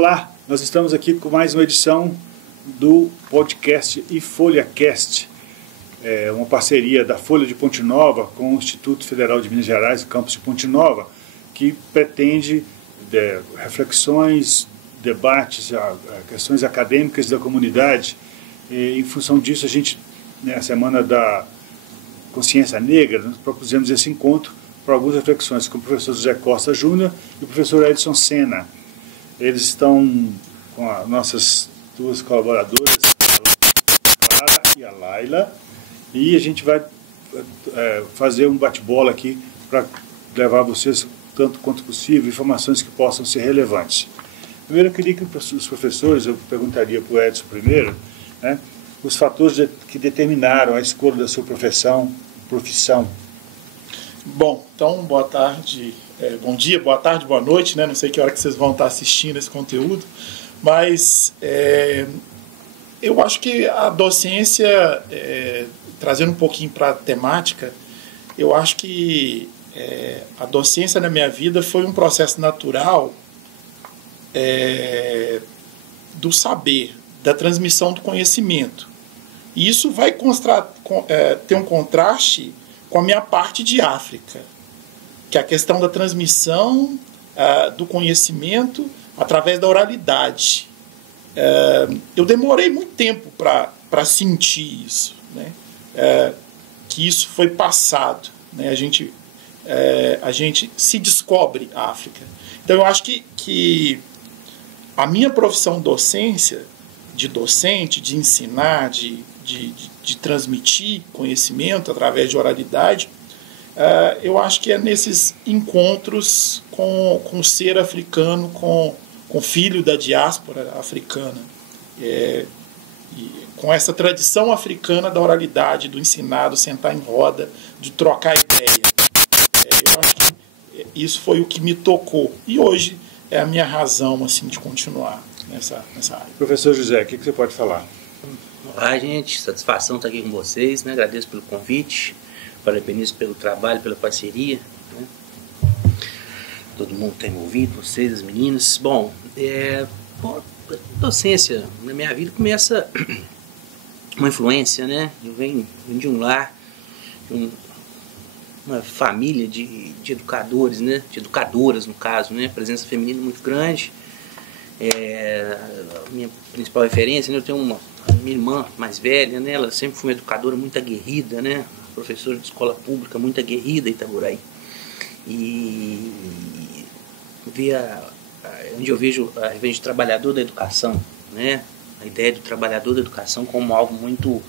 Olá, nós estamos aqui com mais uma edição do podcast IFolhaCast, uma parceria da Folha de Ponte Nova com o Instituto Federal de Minas Gerais, campus de Ponte Nova, que pretende reflexões, debates, questões acadêmicas da comunidade. Em função disso, a gente, na Semana da Consciência Negra, nós propusemos esse encontro para algumas reflexões com o professor José Costa Júnior e o professor Edson Sena. Eles estão com as nossas duas colaboradoras, a Clara e a Laila, e a gente vai fazer um bate-bola aqui para levar a vocês, tanto quanto possível, informações que possam ser relevantes. Primeiro, eu queria que os professores, eu perguntaria para o Edson primeiro, né, os fatores que determinaram a escolha da sua profissão. Bom, então, boa tarde, bom dia, boa tarde, boa noite, né? Não sei que hora que vocês vão estar assistindo esse conteúdo, mas eu acho que a docência, trazendo um pouquinho para a temática, eu acho que a docência na minha vida foi um processo natural do saber, da transmissão do conhecimento. E isso vai ter um contraste com a minha parte de África, que é a questão da transmissão do conhecimento através da oralidade. Eu demorei muito tempo para sentir isso, né? Que isso foi passado, né? A gente se descobre a África. Então eu acho que a minha profissão docente, de ensinar, de transmitir conhecimento através de oralidade, eu acho que é nesses encontros com o ser africano, com o filho da diáspora africana, e com essa tradição africana da oralidade, do ensinar, do sentar em roda, de trocar ideia. Eu acho que isso foi o que me tocou. E hoje é a minha razão assim, de continuar nessa área. Professor José, o que você pode falar? Olá, gente, satisfação estar aqui com vocês, né? Agradeço pelo convite, parabenizo pelo trabalho, pela parceria, né? Todo mundo tem ouvido, vocês, as meninas. Bom, a docência na minha vida começa uma influência, né? Eu venho de um lar, uma família de educadores, né? De educadoras, no caso, né? Presença feminina muito grande. A minha principal referência, né? Eu tenho a minha irmã mais velha, né? Ela sempre foi uma educadora muito aguerrida, né? Professora de escola pública muito aguerrida em Itaboraí. E onde eu vejo a ideia de trabalhador da educação, né? A ideia do trabalhador da educação como algo muito,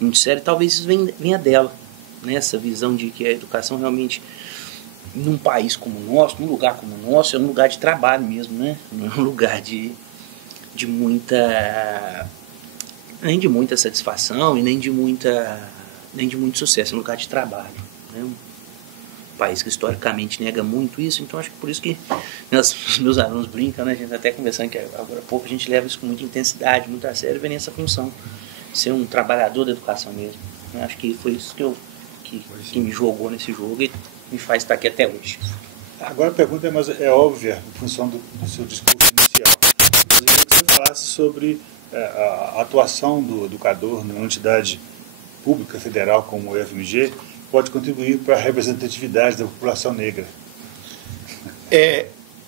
muito sério, talvez isso venha dela, né? Essa visão de que a educação realmente, num país como o nosso, num lugar como o nosso, é um lugar de trabalho mesmo, né? Não é um lugar de muita, nem de muita satisfação e nem de muito sucesso, é um lugar de trabalho, né? Um país que historicamente nega muito isso, então acho que por isso que os meus alunos brincam, né? A gente até conversando que agora há pouco a gente leva isso com muita intensidade, muito a sério, vem nessa função, ser um trabalhador da educação mesmo, né? Acho que foi isso que me jogou nesse jogo e me faz estar aqui até hoje. Agora a pergunta é óbvia em função do seu discurso inicial. Mas eu queria que você falasse sobre a atuação do educador numa entidade pública federal como o UFMG pode contribuir para a representatividade da população negra.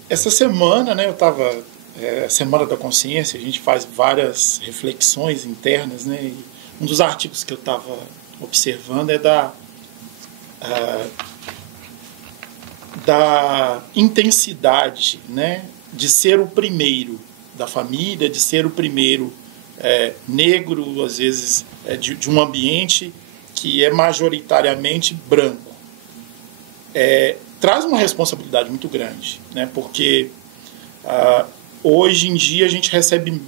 Essa semana, né, eu estava Semana da Consciência, a gente faz várias reflexões internas, né, e um dos artigos que eu estava observando é da intensidade, né, de ser o primeiro da família, de ser o primeiro negro, às vezes de um ambiente que é majoritariamente branco. Traz uma responsabilidade muito grande, né, porque hoje em dia a gente recebe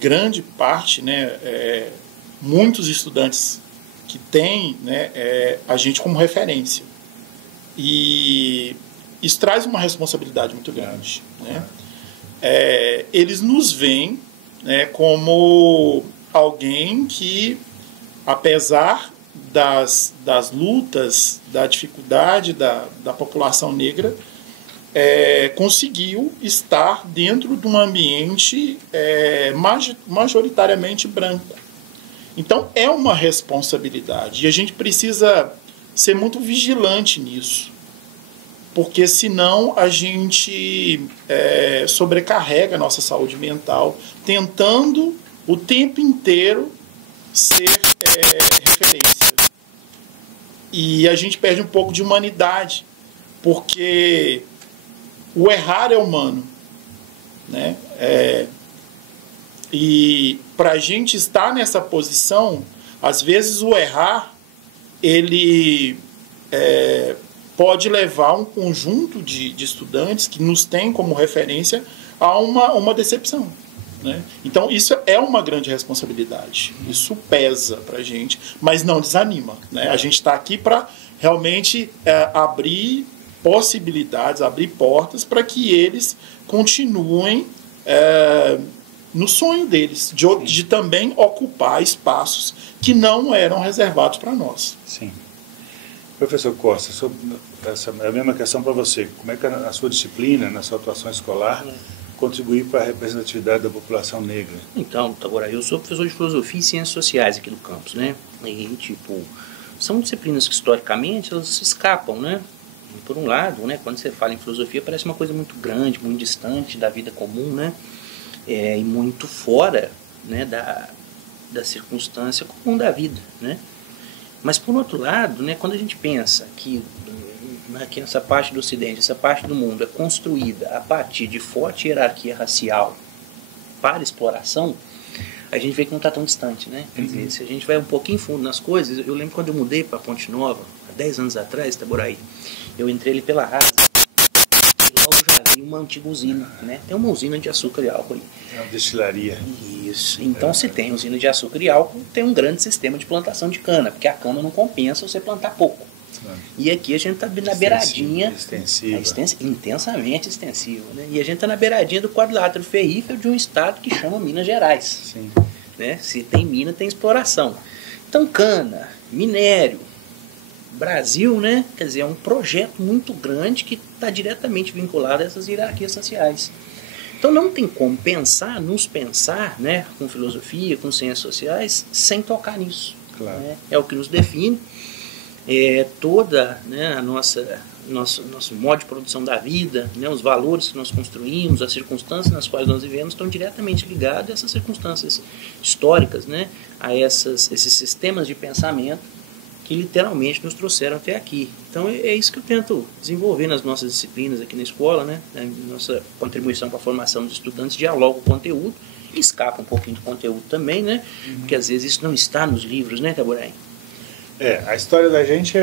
grande parte, né, muitos estudantes que têm, né, a gente como referência. E isso traz uma responsabilidade muito grande, né? Eles nos veem, né, como alguém que, apesar das lutas, da dificuldade da população negra, conseguiu estar dentro de um ambiente majoritariamente branco. Então, é uma responsabilidade. E a gente precisa ser muito vigilante nisso. Porque, senão, a gente sobrecarrega a nossa saúde mental, tentando o tempo inteiro ser referência. E a gente perde um pouco de humanidade, porque o errar é humano, né? E para a gente estar nessa posição, às vezes o errar, ele pode levar um conjunto de estudantes que nos tem como referência a uma decepção, né? Então isso é uma grande responsabilidade, isso pesa para a gente, mas não desanima, né? A gente está aqui para realmente abrir possibilidades, abrir portas para que eles continuem no sonho deles, de também ocupar espaços que não eram reservados para nós. Sim. Professor Costa, é a mesma questão para você. Como é que a sua disciplina, na sua atuação escolar, contribuiu para a representatividade da população negra? Então, agora, eu sou professor de filosofia e ciências sociais aqui no campus, né? E, são disciplinas que, historicamente, elas se escapam, né? Por um lado, né, quando você fala em filosofia, parece uma coisa muito grande, muito distante da vida comum, né? E muito fora, né, da circunstância comum da vida, né? Mas, por outro lado, né, quando a gente pensa que essa parte do Ocidente, essa parte do mundo é construída a partir de forte hierarquia racial para exploração, a gente vê que não está tão distante, né? Quer dizer, se a gente vai um pouquinho fundo nas coisas, eu lembro quando eu mudei para Ponte Nova, há 10 anos atrás, Itaboraí, eu entrei ali pela Rasa, e logo já vi uma antiga usina, né? Tem uma usina de açúcar e álcool ali. É uma destilaria. Isso. Então, se tem usina de açúcar e álcool, tem um grande sistema de plantação de cana, porque a cana não compensa você plantar pouco. E aqui a gente está na beiradinha, intensamente extensiva, né? E a gente está na beiradinha do quadrilátero ferrífero de um estado que chama Minas Gerais. Sim. Né? Se tem mina, tem exploração. Então, cana, minério, Brasil, né? Quer dizer, é um projeto muito grande que está diretamente vinculado a essas hierarquias sociais. Então não tem como nos pensar, né, com filosofia, com ciências sociais, sem tocar nisso. Claro. Né? É o que nos define. Toda, né, nosso modo de produção da vida, né, os valores que nós construímos, as circunstâncias nas quais nós vivemos estão diretamente ligados a essas circunstâncias históricas, né, a esses sistemas de pensamento que literalmente nos trouxeram até aqui. Então é isso que eu tento desenvolver nas nossas disciplinas aqui na escola, né, nossa contribuição para a formação dos estudantes, dialoga com o conteúdo, e escapa um pouquinho do conteúdo também, né, porque às vezes isso não está nos livros, né, Itaboraí? A história da gente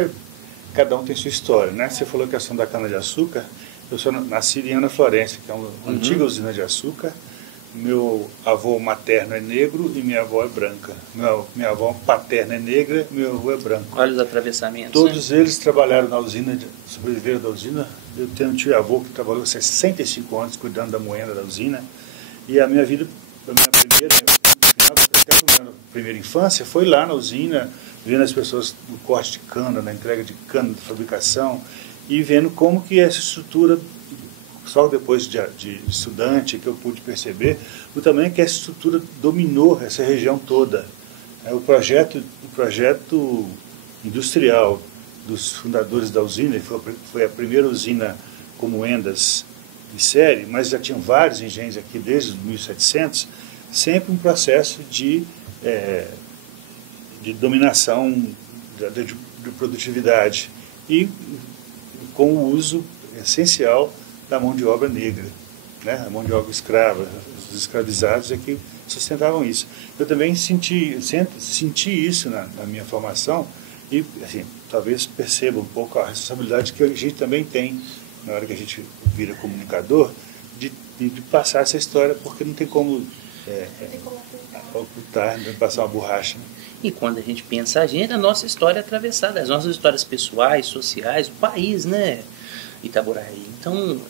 cada um tem sua história, né? Você falou a questão da cana-de-açúcar. Eu sou nascido em Ana Florença, que é uma antiga usina de açúcar. Meu avô materno é negro e minha avó é branca. Minha avó paterna é negra e meu avô é branco. Olha os atravessamentos. Todos eles trabalharam na usina, sobreviveram da usina. Eu tenho um tio-avô que trabalhou 65 anos cuidando da moenda da usina. E a minha vida, até a minha primeira infância, foi lá na usina, vendo as pessoas no corte de cana, na entrega de cana, de fabricação, e vendo como que essa estrutura, só depois de estudante que eu pude perceber, o tamanho que essa estrutura dominou essa região toda. O projeto industrial dos fundadores da usina, foi a primeira usina com moendas de série, mas já tinham vários engenhos aqui desde os 1700, sempre um processo de dominação de produtividade e com o uso essencial da mão de obra negra, né? A mão de obra escrava, os escravizados é que sustentavam isso. Eu também senti isso na minha formação e, assim, talvez perceba um pouco a responsabilidade que a gente também tem na hora que a gente vira comunicador de passar essa história, porque não tem como ocultar, passar uma borracha, né? E quando a gente pensa a nossa história é atravessada, as nossas histórias pessoais, sociais, o país, né, Itaboraí. Então,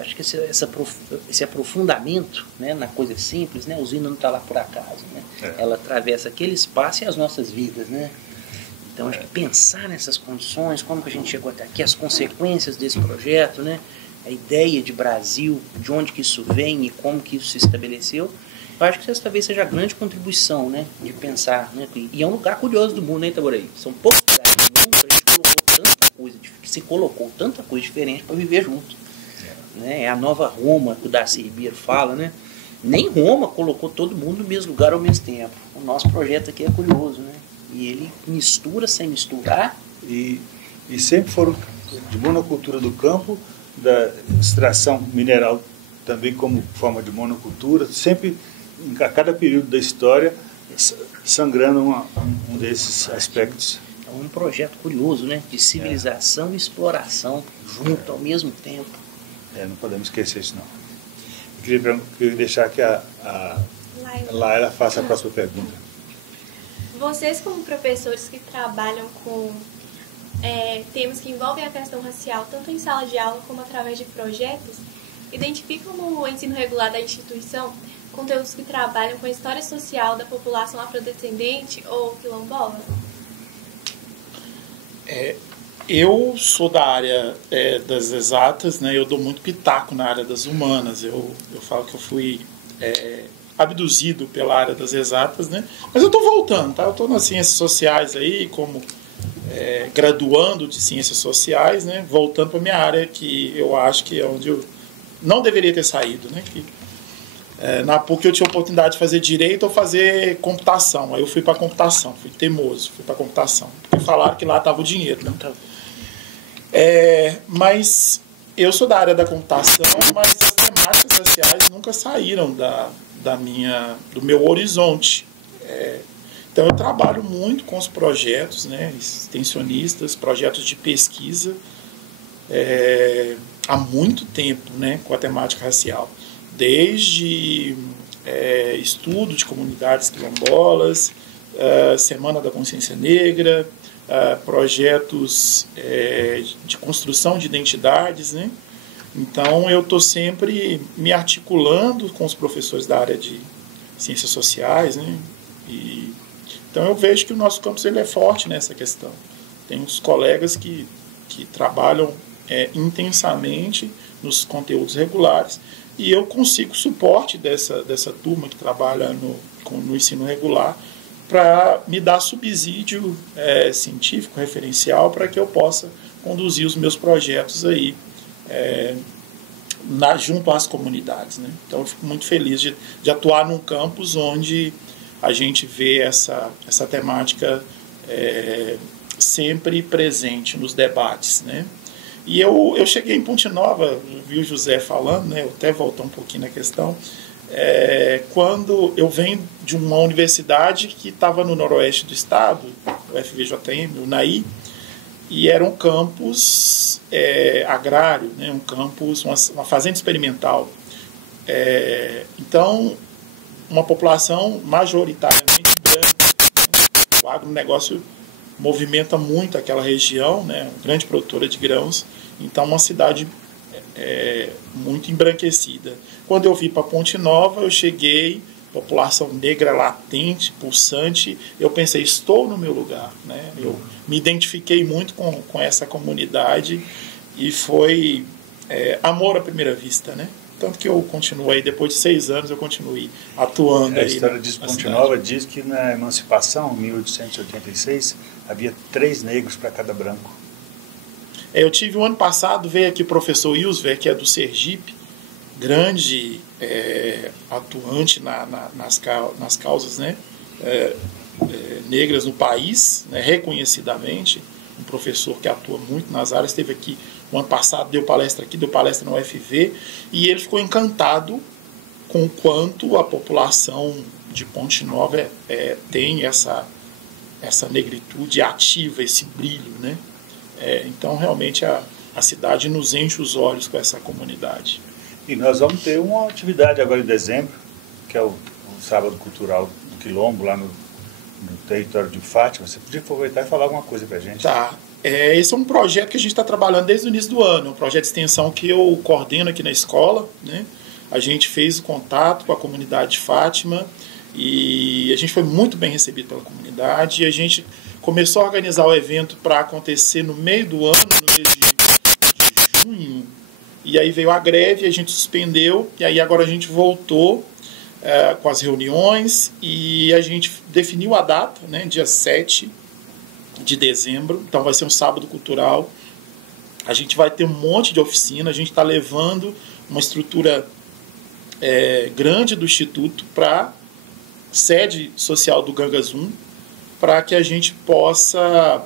acho que esse aprofundamento, né, na coisa simples, né, a usina não está lá por acaso, né? Ela atravessa aquele espaço e as nossas vidas, né? Então, acho que pensar nessas condições, como que a gente chegou até aqui, as consequências desse projeto, né? a ideia de Brasil, de onde que isso vem e como que isso se estabeleceu, eu acho que essa talvez seja a grande contribuição, né, de pensar, né, e é um lugar curioso do mundo, né, Itaboraí? São poucos lugares do mundo que a gente colocou tanta coisa, que se colocou tanta coisa diferente para viver junto. Né? É a nova Roma que o Darcy Ribeiro fala, né? Nem Roma colocou todo mundo no mesmo lugar ao mesmo tempo. O nosso projeto aqui é curioso, né? E ele mistura sem misturar. E sempre foram de monocultura do campo, da extração mineral também como forma de monocultura, sempre, a cada período da história, sangrando um desses aspectos. É um projeto curioso, né? De civilização e exploração junto ao mesmo tempo. Não podemos esquecer isso, não. Eu queria deixar que a Laila faça a próxima pergunta. Vocês, como professores que trabalham com temas que envolvem a questão racial, tanto em sala de aula como através de projetos, identificam no ensino regular da instituição conteúdos que trabalham com a história social da população afrodescendente ou quilombola? Eu sou da área das exatas, né? Eu dou muito pitaco na área das humanas. Eu falo que eu fui abduzido pela área das exatas, né? Mas eu estou voltando, tá? Eu estou nas ciências sociais aí, como graduando de ciências sociais, né? Voltando para minha área, que eu acho que é onde eu não deveria ter saído, né? Na PUC eu tinha a oportunidade de fazer direito ou fazer computação. Aí eu fui para computação, fui teimoso, fui para computação. Porque falaram que lá estava o dinheiro, né? Mas eu sou da área da computação, mas as temáticas raciais nunca saíram do meu horizonte. Então eu trabalho muito com os projetos, né, extensionistas, projetos de pesquisa, há muito tempo, né, com a temática racial. Desde estudo de comunidades quilombolas, Semana da Consciência Negra, projetos de construção de identidades, né? Então eu estou sempre me articulando com os professores da área de ciências sociais, né? Então eu vejo que o nosso campus ele é forte nessa questão. Tem uns colegas que trabalham intensamente nos conteúdos regulares e eu consigo suporte dessa turma que trabalha no ensino regular para me dar subsídio científico, referencial, para que eu possa conduzir os meus projetos aí junto às comunidades, né? Então eu fico muito feliz de atuar num campus onde a gente vê essa temática sempre presente nos debates, né? E eu cheguei em Ponte Nova, vi o José falando, né? Eu até voltar um pouquinho na questão, quando eu venho de uma universidade que estava no noroeste do estado, o FVJM, o NAI, e era um campus agrário, né? Um campus, uma fazenda experimental. Então, uma população majoritariamente branca. O agronegócio movimenta muito aquela região, né? Grande produtora de grãos, então uma cidade muito embranquecida. Quando eu vim para Ponte Nova, eu cheguei, população negra latente, pulsante, eu pensei, estou no meu lugar, né? Eu me identifiquei muito com essa comunidade e foi amor à primeira vista, né? Tanto que eu continuei, depois de 6 anos, eu continuei atuando. A história de Ponte Nova diz que na emancipação, em 1886, havia 3 negros para cada branco. Eu tive o ano passado, veio aqui o professor Ilsver, que é do Sergipe, grande atuante nas causas, né, negras no país, né, reconhecidamente, um professor que atua muito nas áreas, esteve aqui o ano passado, deu palestra aqui, deu palestra no UFV, e ele ficou encantado com o quanto a população de Ponte Nova tem essa negritude ativa, esse brilho, né? Então, realmente, a cidade nos enche os olhos com essa comunidade. E nós vamos ter uma atividade agora em dezembro, que é o Sábado Cultural do Quilombo, lá no território de Fátima. Você podia aproveitar e falar alguma coisa para a gente? Tá. Esse é um projeto que a gente está trabalhando desde o início do ano, um projeto de extensão que eu coordeno aqui na escola, né? A gente fez o contato com a comunidade de Fátima e a gente foi muito bem recebido pela comunidade e a gente começou a organizar o evento para acontecer no meio do ano, no mês de junho, e aí veio a greve, a gente suspendeu, e aí agora a gente voltou com as reuniões, e a gente definiu a data, né, dia 7 de dezembro, então vai ser um sábado cultural. A gente vai ter um monte de oficina, a gente está levando uma estrutura grande do Instituto para sede social do Ganga Zoom, para que a gente possa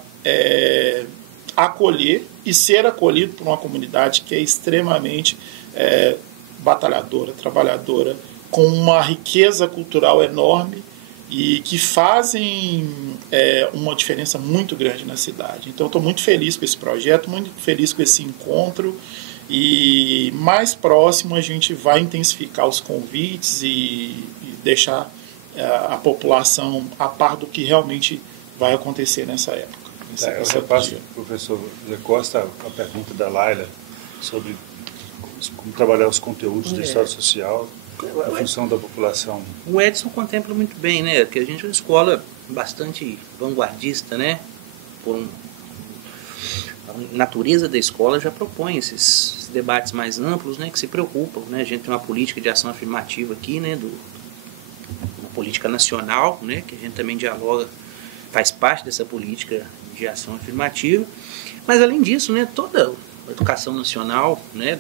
acolher e ser acolhido por uma comunidade que é extremamente batalhadora, trabalhadora, com uma riqueza cultural enorme e que fazem uma diferença muito grande na cidade. Então, estou muito feliz com esse projeto, muito feliz com esse encontro, e mais próximo a gente vai intensificar os convites e deixar a população a par do que realmente vai acontecer nessa época. Eu repasso para o professor José Costa a pergunta da Laila sobre como trabalhar os conteúdos da história social, a função da população. O Edson contempla muito bem, né? Que a gente é uma escola bastante vanguardista, né? A natureza da escola já propõe esses debates mais amplos, né? Que se preocupam, né? A gente tem uma política de ação afirmativa aqui, né? Uma política nacional, né? Que a gente também dialoga, faz parte dessa política de ação afirmativa. Mas além disso, né? Toda a educação nacional, né?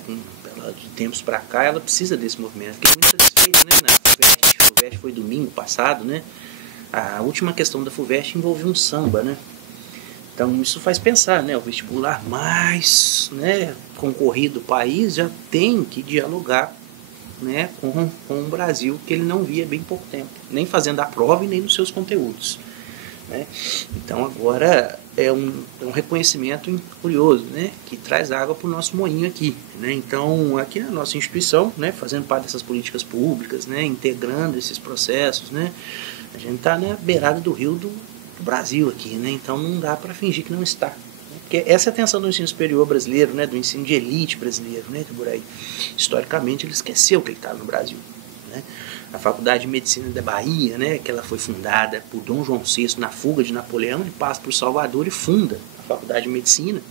De tempos para cá, ela precisa desse movimento. Fiquei muito satisfeito, né, na FUVEST foi domingo passado, né? A última questão da FUVEST envolveu um samba, né? Então isso faz pensar, né? O vestibular mais, né, concorrido do país já tem que dialogar, né, com o Brasil, que ele não via há bem pouco tempo, nem fazendo a prova e nem nos seus conteúdos, né? Então agora é um reconhecimento curioso, né, que traz água para o nosso moinho aqui, né? Então aqui na nossa instituição, né, fazendo parte dessas políticas públicas, né, integrando esses processos, né, a gente está na beirada do rio do Brasil aqui, né? Então não dá para fingir que não está, né? Porque essa é a tensão do ensino superior brasileiro, né, do ensino de elite brasileiro, né, que por aí historicamente ele esqueceu que ele estava no Brasil, né? A Faculdade de Medicina da Bahia, né, que ela foi fundada por Dom João VI na fuga de Napoleão, ele passa por Salvador e funda a Faculdade de Medicina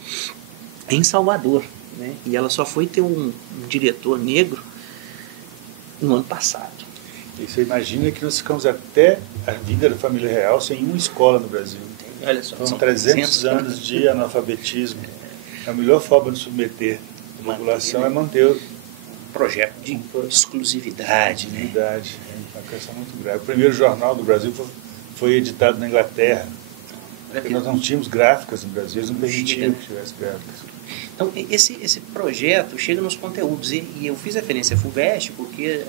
em Salvador, né, e ela só foi ter um diretor negro no ano passado. E você imagina que nós ficamos até a vinda da família real sem uma escola no Brasil. Olha só, são 300 anos de analfabetismo. A melhor forma de submeter a população é manter o projeto de exclusividade, né? É uma questão muito grave. O primeiro jornal do Brasil foi editado na Inglaterra. Porque nós não tínhamos gráficas no Brasil, eles não permitiam que tivesse gráficas. Então, esse projeto chega nos conteúdos. E eu fiz referência à FUVEST porque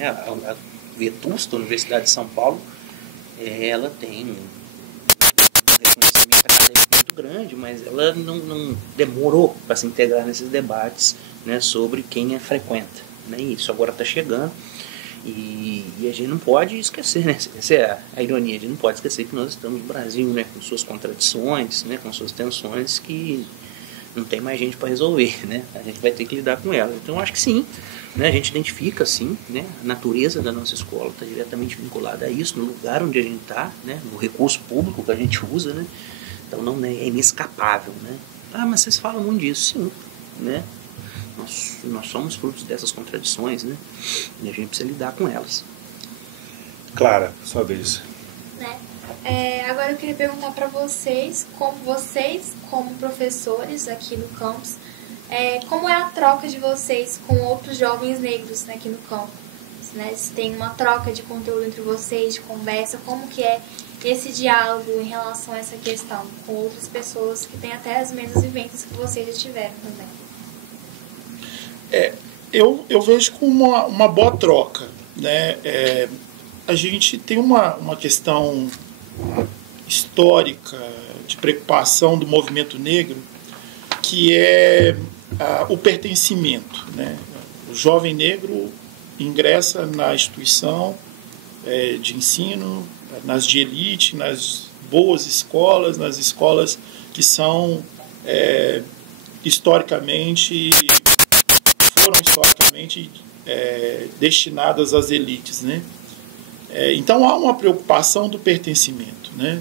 a Vetusta, Universidade de São Paulo, ela tem um reconhecimento acadêmico muito grande, mas ela não demorou para se integrar nesses debates, né, sobre quem frequenta, né? Isso agora está chegando e a gente não pode esquecer, né? Essa é a ironia, a gente não pode esquecer que nós estamos no Brasil, né, com suas contradições, né, com suas tensões que não tem mais gente para resolver, né? A gente vai ter que lidar com elas. Então, acho que sim, né? A gente identifica, sim, né? A natureza da nossa escola está diretamente vinculada a isso, no lugar onde a gente está, né? No recurso público que a gente usa, né? Então, não é inescapável, né? Ah, mas vocês falam muito disso, sim, né? Nós somos frutos dessas contradições, né? E a gente precisa lidar com elas. Clara, sua vez. Né? Agora eu queria perguntar para vocês, como professores aqui no campus, como é a troca de vocês com outros jovens negros aqui no campus, né? Se tem uma troca de conteúdo entre vocês, de conversa, como que é esse diálogo em relação a essa questão com outras pessoas que têm até as mesmas vivências que vocês já tiveram também? Eu vejo como uma boa troca, né? A gente tem uma questão histórica de preocupação do movimento negro, que é o pertencimento, né? O jovem negro ingressa na instituição de ensino, nas de elite, nas boas escolas, nas escolas que são foram historicamente destinadas às elites, né? Então há uma preocupação do pertencimento, né,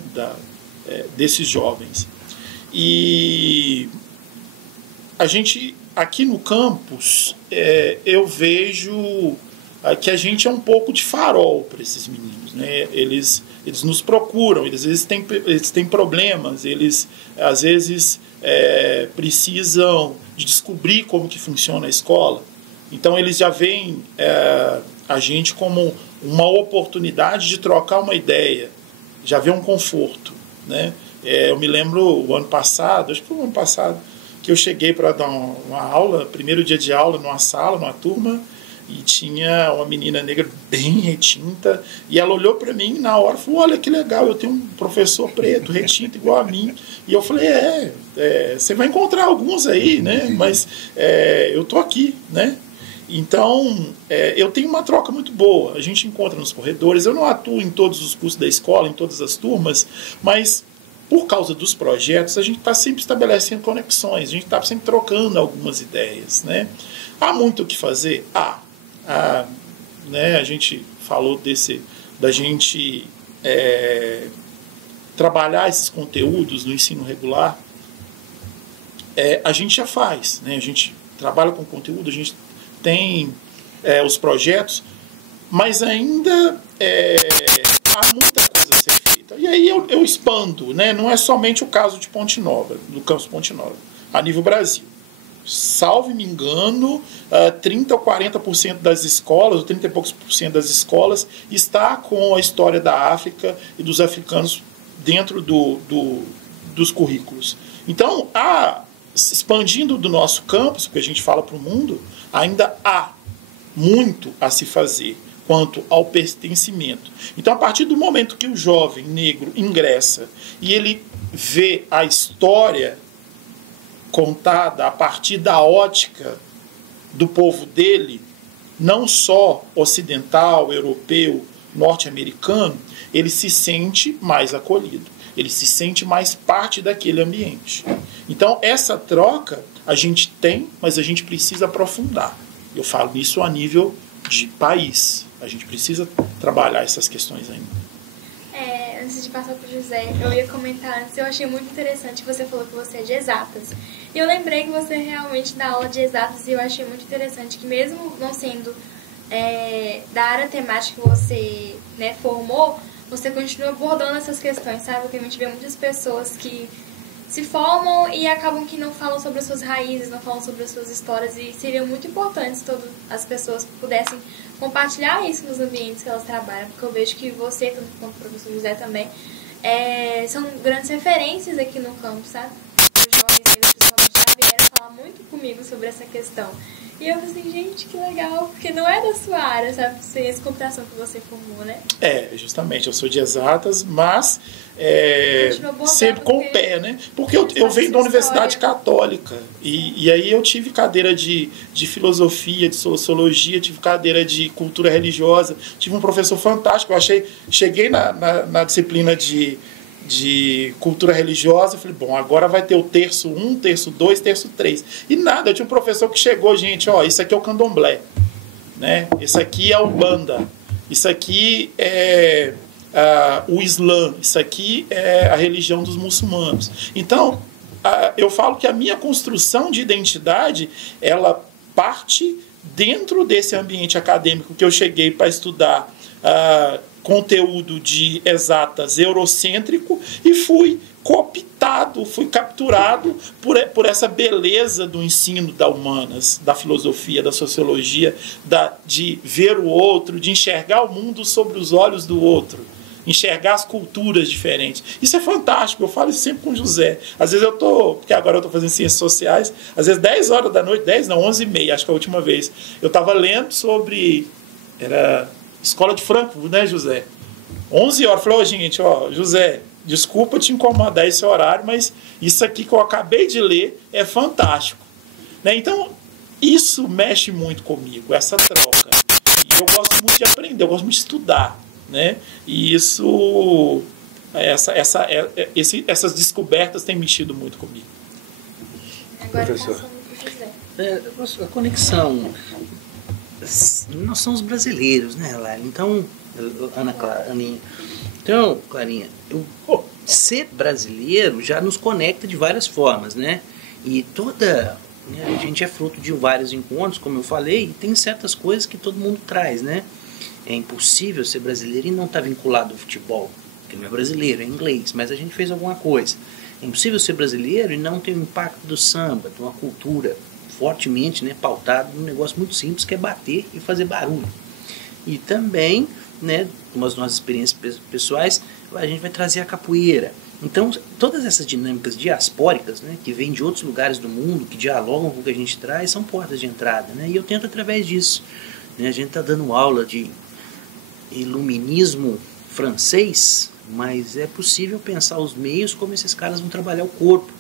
desses jovens. E a gente aqui no campus, eu vejo que a gente é um pouco de farol para esses meninos, né? Eles nos procuram, eles têm problemas, eles às vezes precisam de descobrir como que funciona a escola. Então eles já veem a gente como uma oportunidade de trocar uma ideia, já vê um conforto, né? Eu me lembro o ano passado, acho que foi o ano passado, que eu cheguei para dar uma aula, primeiro dia de aula, numa sala, numa turma, e tinha uma menina negra bem retinta, e ela olhou para mim na hora e falou: olha que legal, eu tenho um professor preto, retinto, igual a mim. E eu falei: você vai encontrar alguns aí, né? Mas eu tô aqui, né? Então, eu tenho uma troca muito boa. A gente encontra nos corredores. Eu não atuo em todos os cursos da escola, em todas as turmas, mas por causa dos projetos, a gente está sempre estabelecendo conexões, a gente está sempre trocando algumas ideias, né? Há muito o que fazer? Né? A gente falou da gente trabalhar esses conteúdos no ensino regular. A gente já faz, né? A gente trabalha com conteúdo, a gente tem os projetos, mas ainda há muita coisa a ser feita. E aí eu expando, né? Não é somente o caso de Ponte Nova, do campus Ponte Nova, a nível Brasil. Salvo me engano, 30% ou 40% das escolas, ou 30 e poucos por cento das escolas, está com a história da África e dos africanos dentro dos currículos. Então, expandindo do nosso campus, que a gente fala para o mundo, ainda há muito a se fazer quanto ao pertencimento. Então, a partir do momento que o jovem negro ingressa e ele vê a história contada a partir da ótica do povo dele, não só ocidental, europeu, norte-americano, ele se sente mais acolhido, ele se sente mais parte daquele ambiente. Então, essa troca a gente tem, mas a gente precisa aprofundar. Eu falo isso a nível de país. A gente precisa trabalhar essas questões ainda. Antes de passar para o José, eu ia comentar antes, eu achei muito interessante que você falou que você é de exatas. E eu lembrei que você realmente dá aula de exatas e eu achei muito interessante que mesmo não sendo da área temática que você formou, você continua abordando essas questões, sabe? Porque a gente vê muitas pessoas que se formam e acabam que não falam sobre as suas raízes, não falam sobre as suas histórias, e seria muito importante se todas as pessoas pudessem compartilhar isso nos ambientes que elas trabalham, porque eu vejo que você, tanto quanto o professor José também, são grandes referências aqui no campus, sabe? Os jovens negros, principalmente, já vieram falar muito comigo sobre essa questão. E eu falei assim, gente, que legal, porque não é da sua área, sabe? Ciência e computação que você formou, né? Justamente, eu sou de exatas, mas sempre com o pé, né? Porque eu venho da Universidade Católica, e aí eu tive cadeira de filosofia, de sociologia, tive cadeira de cultura religiosa, tive um professor fantástico, cheguei na disciplina de cultura religiosa, eu falei, bom, agora vai ter o terço 1, terço 2, terço 3. E nada, eu tinha um professor que chegou, gente, isso aqui é o candomblé, né? Isso aqui é a Umbanda, isso aqui é o Islã, isso aqui é a religião dos muçulmanos. Então, eu falo que a minha construção de identidade, ela parte dentro desse ambiente acadêmico que eu cheguei para estudar conteúdo de exatas eurocêntrico e fui cooptado, fui capturado por essa beleza do ensino da humanas, da filosofia, da sociologia, de ver o outro, de enxergar o mundo sobre os olhos do outro, enxergar as culturas diferentes. Isso é fantástico, eu falo isso sempre com o José. Às vezes porque agora eu estou fazendo ciências sociais, às vezes 10 horas da noite, 11h30, acho que é a última vez, eu estava lendo sobre... Era Escola de Frankfurt, né, José? 11 horas. Falei, gente, José, desculpa te incomodar esse horário, mas isso aqui que eu acabei de ler é fantástico. Né? Então, isso mexe muito comigo, essa troca. E eu gosto muito de aprender, eu gosto muito de estudar. Né? E isso, essas descobertas têm mexido muito comigo. Agora passando para o José. A conexão... Nós somos brasileiros, né, Lara? Então, Aninha. Então, Clarinha, ser brasileiro já nos conecta de várias formas, né? E toda né? A gente é fruto de vários encontros, como eu falei, e tem certas coisas que todo mundo traz, né? É impossível ser brasileiro e não estar vinculado ao futebol, porque não é brasileiro, é inglês, mas a gente fez alguma coisa. É impossível ser brasileiro e não ter o impacto do samba, de uma cultura fortemente, né, pautada num negócio muito simples, que é bater e fazer barulho. E também, né, com as nossas experiências pessoais, a gente vai trazer a capoeira. Então, todas essas dinâmicas diaspóricas, né, que vêm de outros lugares do mundo, que dialogam com o que a gente traz, são portas de entrada, né? E eu tento através disso, né? A gente está dando aula de iluminismo francês, mas é possível pensar os meios como esses caras vão trabalhar o corpo.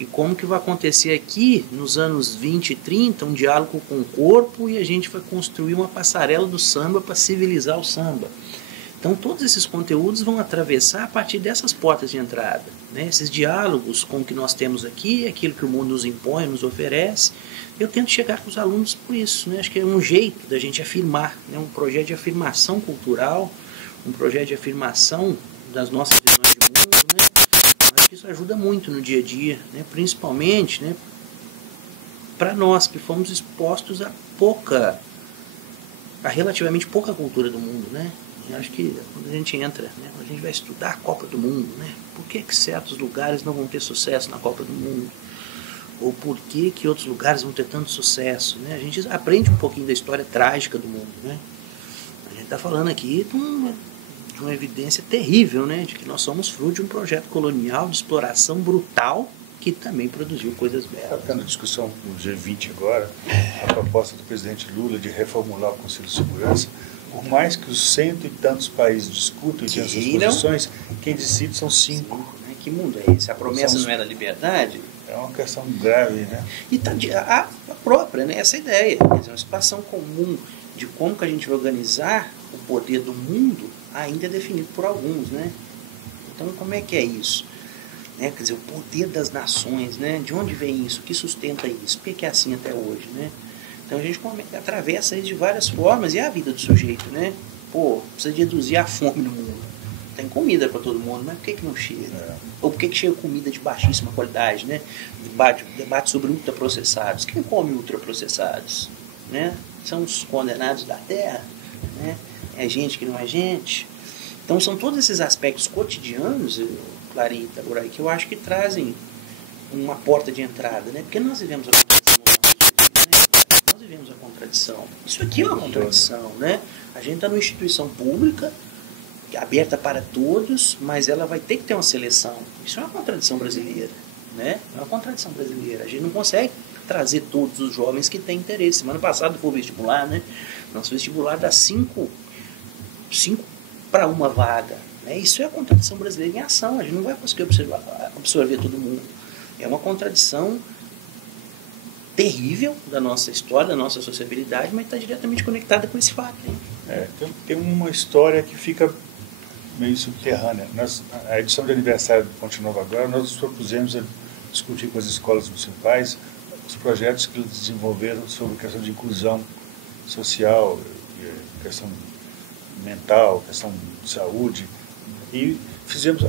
E como que vai acontecer aqui, nos anos 20 e 30, um diálogo com o corpo, e a gente vai construir uma passarela do samba para civilizar o samba. Então todos esses conteúdos vão atravessar a partir dessas portas de entrada, né? Esses diálogos com o que nós temos aqui, aquilo que o mundo nos impõe, nos oferece. Eu tento chegar com os alunos por isso, né? Acho que é um jeito da gente afirmar, né? Um projeto de afirmação cultural, um projeto de afirmação das nossas visões de mundo, né? Eu acho que isso ajuda muito no dia a dia, né? Principalmente, né, para nós que fomos expostos a relativamente pouca cultura do mundo, né? Eu acho que quando a gente entra, né, a gente vai estudar a Copa do Mundo, né? Por que certos lugares não vão ter sucesso na Copa do Mundo? Ou por que outros lugares vão ter tanto sucesso, né? A gente aprende um pouquinho da história trágica do mundo, né? A gente está falando aqui de uma evidência terrível, né? De que nós somos fruto de um projeto colonial de exploração brutal que também produziu coisas belas. Está tendo discussão no G20 agora, a proposta do presidente Lula de reformular o Conselho de Segurança. Por mais que os 100 e tantos países discutam e tenham suas posições, quem decide são 5. Né? Que mundo é esse? A promessa não era liberdade? É uma questão grave, né? E tá a própria, né? Essa ideia, quer dizer, uma situação comum de como que a gente vai organizar o poder do mundo ainda é definido por alguns, né? Então, como é que é isso? Né? Quer dizer, o poder das nações, né? De onde vem isso? O que sustenta isso? Por que é assim até hoje, né? Então a gente atravessa isso de várias formas, e é a vida do sujeito, né? Pô, precisa de reduzir a fome no mundo. Tem comida para todo mundo, mas por que não chega? Ou por que chega comida de baixíssima qualidade, né? Debate sobre ultraprocessados. Quem come ultraprocessados? Né? São os condenados da terra? Né? É gente que não é gente? Então são todos esses aspectos cotidianos, Clarita, que eu acho que trazem uma porta de entrada, né? Porque nós vivemos a contradição. Isso aqui é uma contradição, né? A gente está numa instituição pública, aberta para todos, mas ela vai ter que ter uma seleção. Isso é uma contradição brasileira, né? É uma contradição brasileira. A gente não consegue trazer todos os jovens que têm interesse. Semana passada foi o vestibular, né? Nosso vestibular dá 5 para uma vaga, né? Isso é a contradição brasileira em ação. A gente não vai conseguir absorver todo mundo. É uma contradição terrível da nossa história, da nossa sociabilidade, mas está diretamente conectada com esse fato. Tem uma história que fica meio subterrânea. A edição de aniversário do Ponte Nova agora, nós nos propusemos a discutir com as escolas municipais os projetos que eles desenvolveram sobre a questão de inclusão social, questão mental, questão de saúde, e fizemos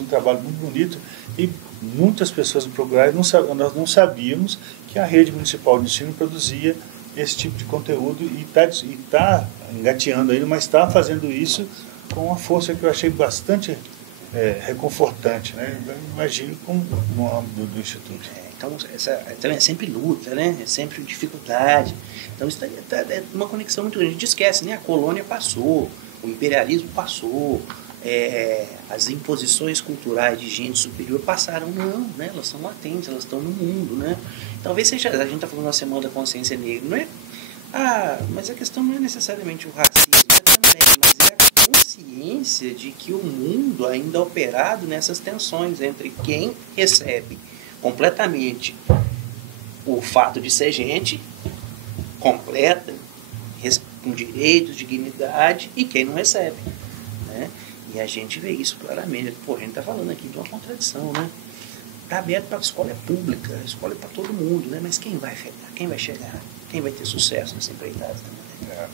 um trabalho muito bonito, e muitas pessoas me procuraram. Nós não sabíamos que a rede municipal de ensino produzia esse tipo de conteúdo, e está engateando ainda, mas está fazendo isso com uma força que eu achei bastante reconfortante, né? Eu imagino como no âmbito do Instituto. Então, é sempre luta, né? É sempre dificuldade. Então, isso é uma conexão muito grande. A gente esquece, né? A colônia passou, o imperialismo passou, as imposições culturais de gente superior passaram, não, né? Elas são latentes, elas estão no mundo, né? Talvez seja, a gente está falando da Semana da Consciência Negra, não é? Mas a questão não é necessariamente o racismo, também, mas é a consciência de que o mundo ainda é operado nessas tensões entre quem recebe completamente o fato de ser gente completa, com direitos, dignidade, e quem não recebe, né? E a gente vê isso claramente. Pô, a gente está falando aqui de uma contradição, né? Está aberto para a escola pública, a escola é para todo mundo, né? Mas quem vai chegar? Quem vai chegar? Quem vai ter sucesso nessa empreitada também?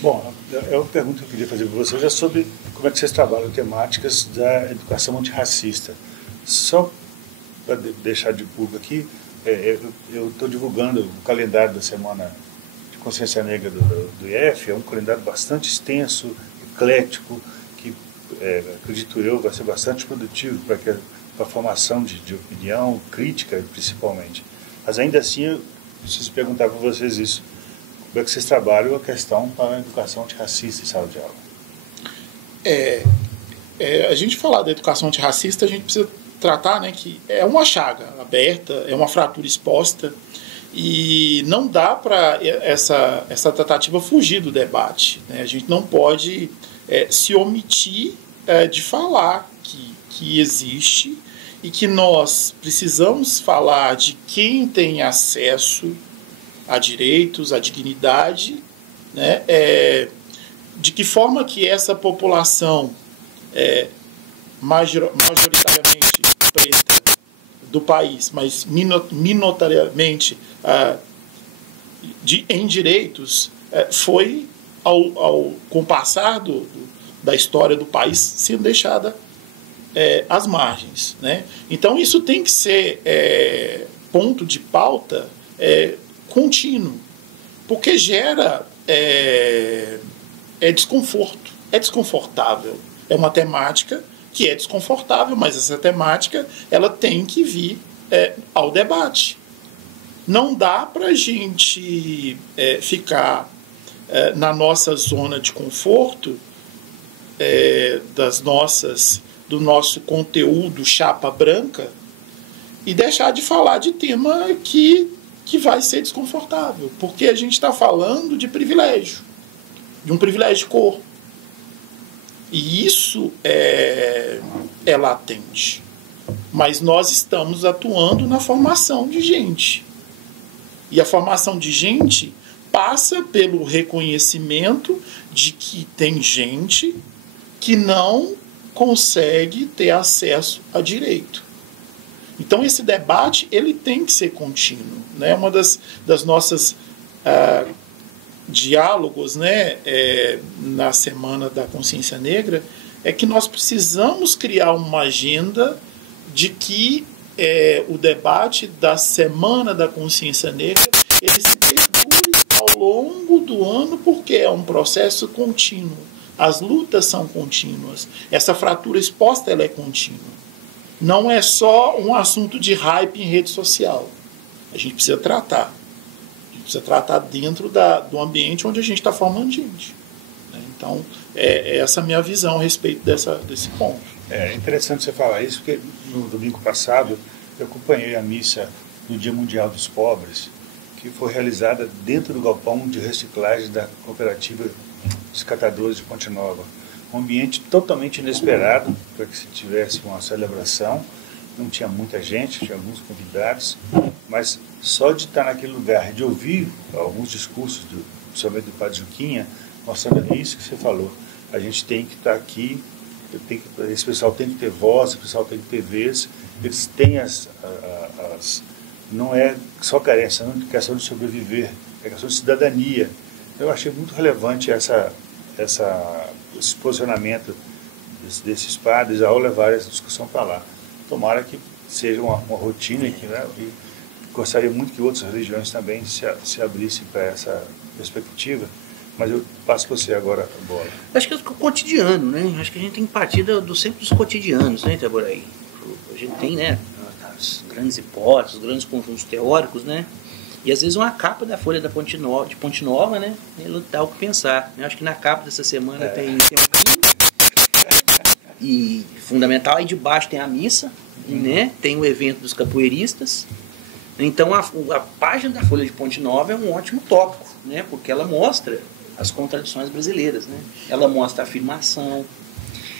Bom, é uma pergunta que eu queria fazer para vocês é sobre como é que vocês trabalham temáticas da educação antirracista. Só para deixar de público aqui, eu estou divulgando o calendário da Semana de Consciência Negra do IF, é um calendário bastante extenso, eclético, que, acredito eu, vai ser bastante produtivo para a formação de opinião, crítica principalmente. Mas ainda assim, eu preciso perguntar para vocês isso. Como é que vocês trabalham a questão para a educação antirracista em sala de aula? A gente falar da educação antirracista, a gente precisa tratar, né, que é uma chaga aberta, é uma fratura exposta, e não dá para essa tratativa fugir do debate, né? A gente não pode se omitir de falar que existe e que nós precisamos falar de quem tem acesso a direitos, a dignidade, né? De que forma que essa população majoritariamente preta do país, mas minoritariamente em direitos, foi, com o passar da história do país, sendo deixada às margens, né? Então isso tem que ser ponto de pauta contínuo, porque gera desconforto, é desconfortável. É uma temática que é desconfortável, mas essa temática ela tem que vir ao debate. Não dá para a gente ficar na nossa zona de conforto do nosso conteúdo chapa branca e deixar de falar de tema que vai ser desconfortável, porque a gente está falando de privilégio, de um privilégio de cor. E isso é latente. Mas nós estamos atuando na formação de gente. E a formação de gente passa pelo reconhecimento de que tem gente que não consegue ter acesso a direito. Então esse debate ele tem que ser contínuo, né? Uma das nossas diálogos, né, na Semana da Consciência Negra, é que nós precisamos criar uma agenda de que o debate da Semana da Consciência Negra ele se perdure ao longo do ano, porque é um processo contínuo. As lutas são contínuas. Essa fratura exposta ela é contínua. Não é só um assunto de hype em rede social. A gente precisa tratar. A gente precisa tratar dentro do ambiente onde a gente está formando gente. Então, essa é a minha visão a respeito desse ponto. É interessante você falar isso, porque no domingo passado eu acompanhei a missa do Dia Mundial dos Pobres, que foi realizada dentro do galpão de reciclagem da cooperativa dos catadores de Ponte Nova. Um ambiente totalmente inesperado para que se tivesse uma celebração. Não tinha muita gente, tinha alguns convidados, mas só de estar naquele lugar, de ouvir alguns discursos, principalmente do Padre Juquinha, mostrando isso que você falou. A gente tem que estar aqui, esse pessoal tem que ter voz, esse pessoal tem que ter vez, eles têm não é só carência, não é questão de sobreviver, é questão de cidadania. Eu achei muito relevante esse posicionamento desses padres ao levar essa discussão para lá. Tomara que seja uma rotina aqui, né? E gostaria muito que outras religiões também se abrissem para essa perspectiva. Mas eu passo para você agora a bola. Acho que é o cotidiano, né? Acho que a gente tem que partir sempre dos cotidianos, né, Itaboraí? A gente tem, né, as grandes hipóteses, os grandes conjuntos teóricos, né? E às vezes uma capa da Folha de Ponte Nova, né? Ele dá o que pensar. Eu acho que na capa dessa semana tem um crime e fundamental, aí debaixo tem a missa, né? Tem o evento dos capoeiristas. Então a página da Folha de Ponte Nova é um ótimo tópico, né? Porque ela mostra as contradições brasileiras, né? Ela mostra a afirmação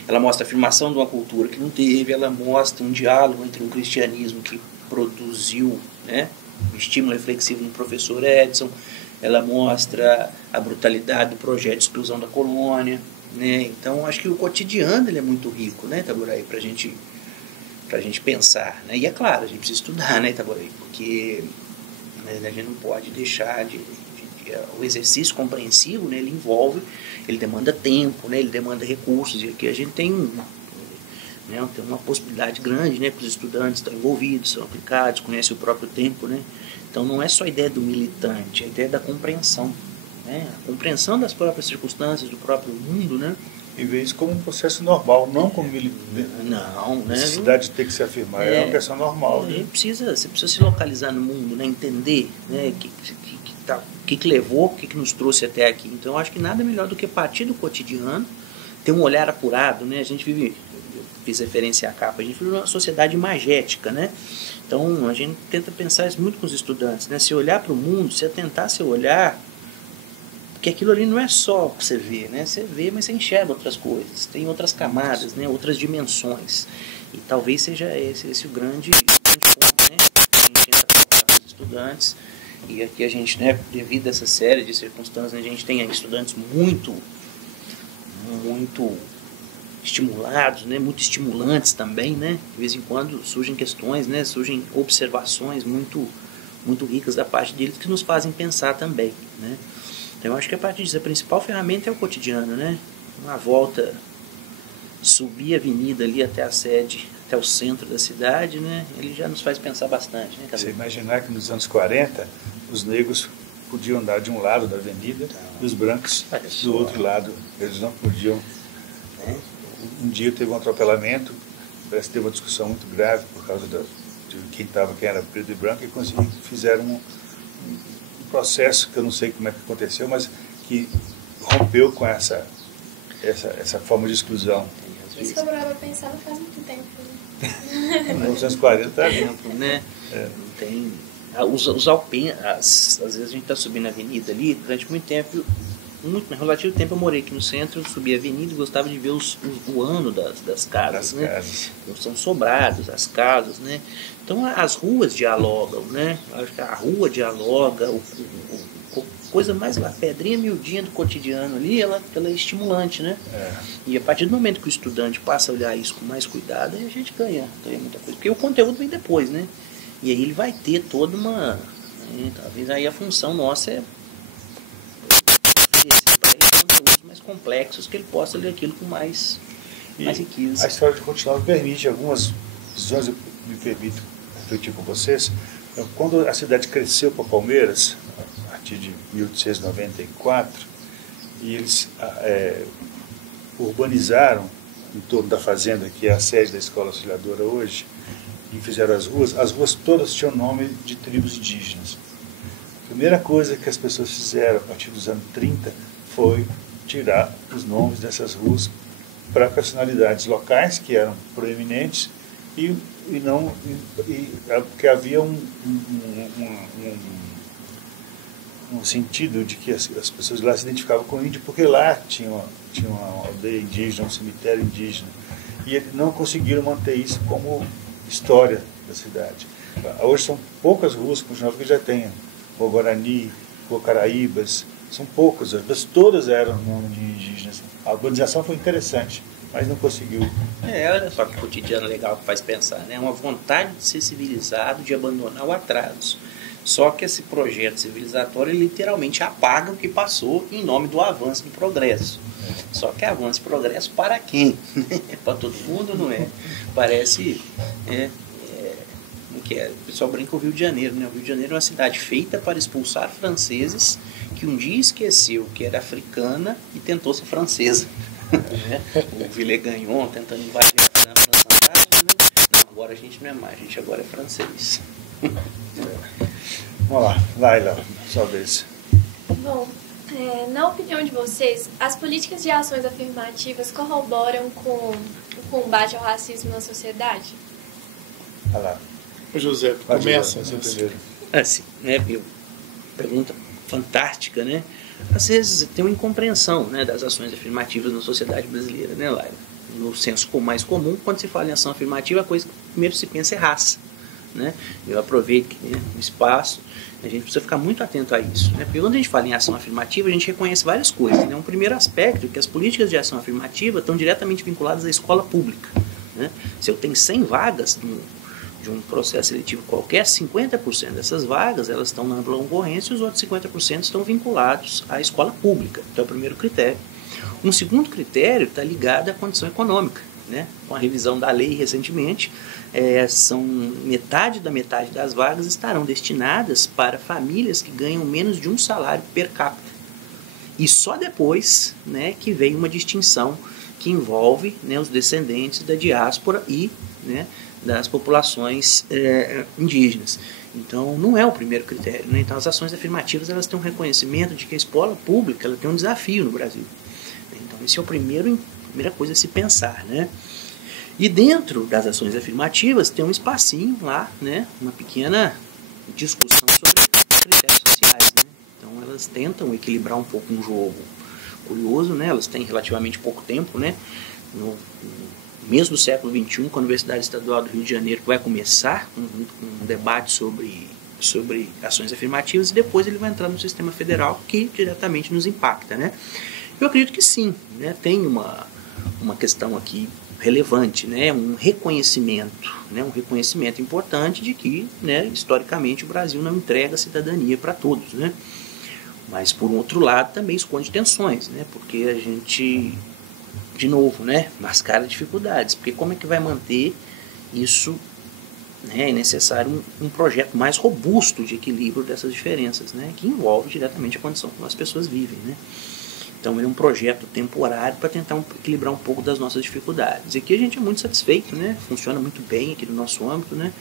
de uma cultura que não teve, ela mostra um diálogo entre um cristianismo que produziu, né, um estímulo reflexivo no professor Edson, ela mostra a brutalidade do projeto de exclusão da colônia, né? Então acho que o cotidiano ele é muito rico, né, Itaboraí, pra gente pensar, né? E é claro, a gente precisa estudar, né, Itaboraí, porque a gente não pode deixar o exercício compreensivo, né, ele demanda tempo, né, ele demanda recursos, e aqui a gente tem né? Tem uma possibilidade grande, né? Que os estudantes estão envolvidos, são aplicados, conhecem o próprio tempo, né? Então não é só a ideia do militante, é a ideia da compreensão, né? A compreensão das próprias circunstâncias, do próprio mundo, né? E ver isso como um processo normal, não como não, né? necessidade de ter que se afirmar. É uma questão normal. Né? Você precisa se localizar no mundo, né? Entender, né? O que levou, o que nos trouxe até aqui. Então eu acho que nada melhor do que partir do cotidiano, ter um olhar apurado, né? A gente vive, eu fiz referência à capa, a gente vive numa sociedade imagética, né? Então a gente tenta pensar isso muito com os estudantes, né? Se olhar para o mundo, se atentar seu olhar, porque aquilo ali não é só o que você vê, né? Você vê, mas você enxerga outras coisas, tem outras camadas, né? Outras dimensões. E talvez seja esse o grande ponto, né? Que a gente tenta colocar para os estudantes. E aqui a gente, né, devido a essa série de circunstâncias, a gente tem estudantes muito estimulados, né, muito estimulantes também, né? De vez em quando surgem questões, né, surgem observações muito ricas da parte deles que nos fazem pensar também, né? Então eu acho que a partir disso, a principal ferramenta é o cotidiano, né? Uma volta, subir a avenida ali até a sede, até o centro da cidade, né? Ele já nos faz pensar bastante, né, Você imaginar que nos anos 40 os negros podiam andar de um lado da avenida e os brancos do outro lado. Eles não podiam. Um dia teve um atropelamento, parece que teve uma discussão muito grave por causa de quem era preto e branco, e fizeram um processo que eu não sei como é que aconteceu, mas que rompeu com essa forma de exclusão. Isso que eu estava pensando faz muito tempo. Né? Nos anos 40 né? Não tem... Os alpenos, às vezes a gente está subindo a avenida ali, durante muito tempo, relativo tempo eu morei aqui no centro, eu subi a avenida e gostava de ver o ano das casas, né? São sobrados as casas, né? Então as ruas dialogam, né? Acho que a rua dialoga, coisa mais lá, pedrinha miudinha do cotidiano ali, ela é estimulante, né? E a partir do momento que o estudante passa a olhar isso com mais cuidado, aí a gente ganha muita coisa, porque o conteúdo vem depois, né? E aí ele vai ter toda uma... Né, talvez aí a função nossa é oferecer para ele conteúdos mais complexos, que ele possa ler aquilo com mais riqueza. A história de Ponte Nova permite algumas visões, eu me permito refletir com vocês. Quando a cidade cresceu para Palmeiras, a partir de 1894, e eles urbanizaram em torno da fazenda, que é a sede da Escola Auxiliadora hoje, e fizeram as ruas todas tinham nome de tribos indígenas. A primeira coisa que as pessoas fizeram a partir dos anos 30 foi tirar os nomes dessas ruas para personalidades locais que eram proeminentes porque havia um sentido de que as pessoas lá se identificavam com o índio, porque lá tinha uma aldeia indígena, um cemitério indígena, e eles não conseguiram manter isso como história da cidade. Hoje são poucas ruas com Ponte Nova que já tem o Guarani, o Caraíbas, são poucas, mas todas eram nome de indígenas. A urbanização foi interessante, mas não conseguiu. Olha só que cotidiano legal que faz pensar, né? Uma vontade de ser civilizado, de abandonar o atraso. Só que esse projeto civilizatório literalmente apaga o que passou em nome do avanço e do progresso. Só que avanço e progresso para quem? Para todo mundo, não é? Parece... o pessoal brinca o Rio de Janeiro, né? O Rio de Janeiro é uma cidade feita para expulsar franceses que um dia esqueceu que era africana e tentou ser francesa. O Villegagnon tentando invadir a França Antártica, né? Não, agora a gente não é mais, a gente agora é francês. Vamos lá, Laila, sua vez. Bom, na opinião de vocês, as políticas de ações afirmativas corroboram com o combate ao racismo na sociedade? Olha lá. José, começa. Assim, né, pergunta fantástica, né? Às vezes tem uma incompreensão, né, das ações afirmativas na sociedade brasileira, né, Laila? No senso mais comum, quando se fala em ação afirmativa, a coisa que primeiro se pensa é raça, né? Eu aproveito o espaço, a gente precisa ficar muito atento a isso, né? Porque quando a gente fala em ação afirmativa, a gente reconhece várias coisas, né? Um primeiro aspecto é que as políticas de ação afirmativa estão diretamente vinculadas à escola pública, né? Se eu tenho 100 vagas de um processo seletivo qualquer, 50% dessas vagas elas estão na ampla concorrência e os outros 50% estão vinculados à escola pública. Então é o primeiro critério. Um segundo critério está ligado à condição econômica, né? Com a revisão da lei recentemente, são metade das vagas estarão destinadas para famílias que ganham menos de um salário per capita. E só depois, né, que veio uma distinção que envolve, né, os descendentes da diáspora e, né, das populações indígenas. Então, não é o primeiro critério, né? Então, as ações afirmativas, elas têm um reconhecimento de que a escola pública, ela tem um desafio no Brasil. Então, esse é a primeira coisa a se pensar, né? E dentro das ações afirmativas, tem um espacinho lá, né? Uma pequena discussão sobre critérios sociais, né? Então, elas tentam equilibrar um pouco um jogo curioso, né? Elas têm relativamente pouco tempo, né? No mês do século XXI, com a Universidade Estadual do Rio de Janeiro, que vai começar um debate sobre ações afirmativas, e depois ele vai entrar no sistema federal, que diretamente nos impacta, né? Eu acredito que sim, né? Tem uma questão aqui relevante, né? Um reconhecimento importante de que, né, historicamente, o Brasil não entrega cidadania para todos, né? Mas, por outro lado, também esconde tensões, né? Porque a gente, de novo, né, mascara dificuldades, porque como é que vai manter isso, né? É necessário um projeto mais robusto de equilíbrio dessas diferenças, né, que envolve diretamente a condição como as pessoas vivem, né? Então, ele é um projeto temporário para tentar equilibrar um pouco das nossas dificuldades. E aqui a gente é muito satisfeito, né? Funciona muito bem aqui no nosso âmbito, né?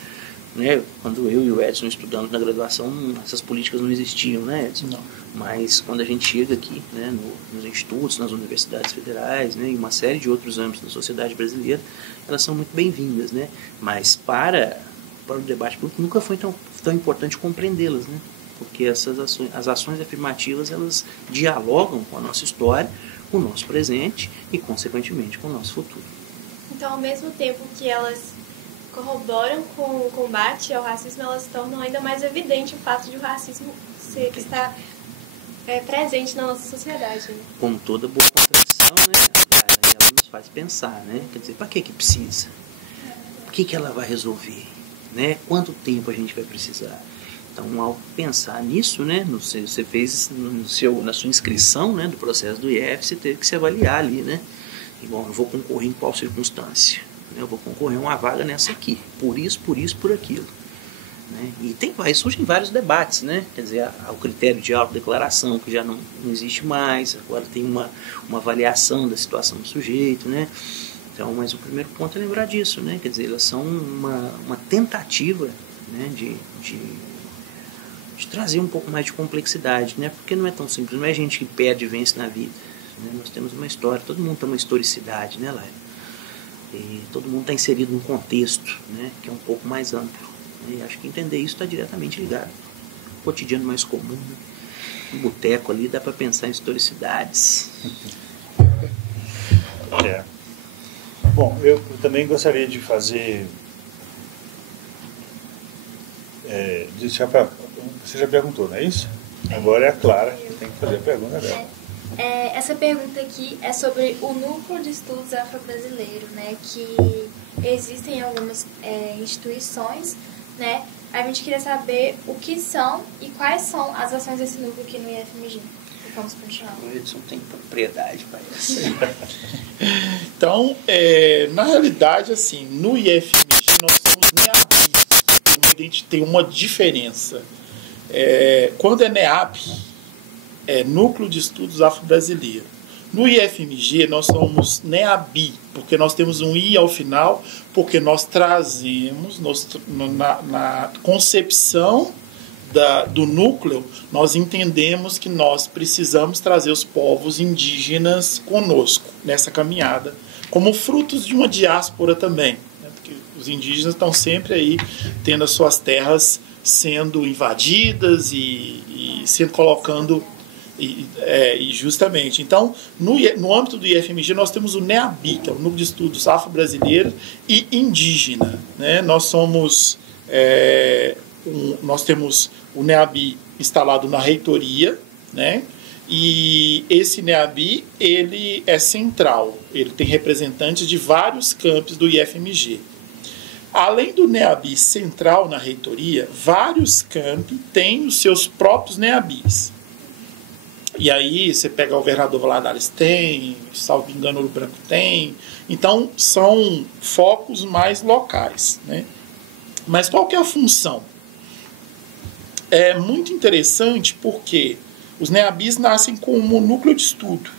Quando eu e o Edson estudamos na graduação, essas políticas não existiam, né, Edson? Não. Mas quando a gente chega aqui, né, nos institutos, nas universidades federais, né, e uma série de outros âmbitos da sociedade brasileira, elas são muito bem-vindas, né? Mas para o debate público nunca foi tão importante compreendê-las, né? Porque as ações afirmativas, elas dialogam com a nossa história, com o nosso presente e, consequentemente, com o nosso futuro. Então, ao mesmo tempo que elas corroboram com o combate ao racismo, elas tornam ainda mais evidente o fato de o racismo estar presente na nossa sociedade. Né? Como toda boa contradição, né, ela nos faz pensar, né? Quer dizer, para que precisa? O que ela vai resolver? Né? Quanto tempo a gente vai precisar? Então, ao pensar nisso, né, você fez na sua inscrição, né, do processo do IF, você teve que se avaliar ali, né? E, bom, eu vou concorrer em qual circunstância? Eu vou concorrer a uma vaga nessa aqui, por isso, por aquilo. Né? E surgem vários debates, né? Quer dizer, o critério de autodeclaração, que já não existe mais, agora tem uma avaliação da situação do sujeito, né? Então, mas o primeiro ponto é lembrar disso, né? Quer dizer, elas são uma tentativa, né, de trazer um pouco mais de complexidade, né? Porque não é tão simples, não é gente que perde e vence na vida. Né? Nós temos uma história, todo mundo tem uma historicidade, né, Laila? E todo mundo está inserido num contexto, né, que é um pouco mais amplo. E acho que entender isso está diretamente ligado. O cotidiano mais comum, né? No boteco ali dá para pensar em historicidades. Bom, eu também gostaria de fazer... Você já perguntou, não é isso? Agora é a Clara que tem que fazer a pergunta dela. Essa pergunta aqui é sobre o Núcleo de Estudos Afro-Brasileiro, né, que existem algumas instituições, né? A gente queria saber o que são e quais são as ações desse núcleo aqui no IFMG. E vamos continuar. O Edson tem propriedade para isso. Então, na realidade, assim, no IFMG nós somos NEAB. Tem uma diferença. Quando é NEAB, é Núcleo de Estudos Afro-Brasileiro. No IFMG nós somos NEABI, porque nós temos um I ao final, porque nós trazemos, na concepção do núcleo, nós entendemos que nós precisamos trazer os povos indígenas conosco nessa caminhada, como frutos de uma diáspora também, né? Porque os indígenas estão sempre aí tendo as suas terras sendo invadidas e sendo colocando... E justamente, então, no âmbito do IFMG nós temos o NEABI, que é o Núcleo de Estudos Afro-Brasileiro e Indígena, né? Nós temos o NEABI instalado na reitoria, né? E esse NEABI, ele é central, ele tem representantes de vários campos do IFMG. Além do NEABI central na reitoria, vários campi têm os seus próprios NEABIs. E aí você pega o governador Valadares, tem, salvo engano, Ouro Branco tem. Então, são focos mais locais, né? Mas qual que é a função? É muito interessante porque os NEABIs nascem como núcleo de estudo,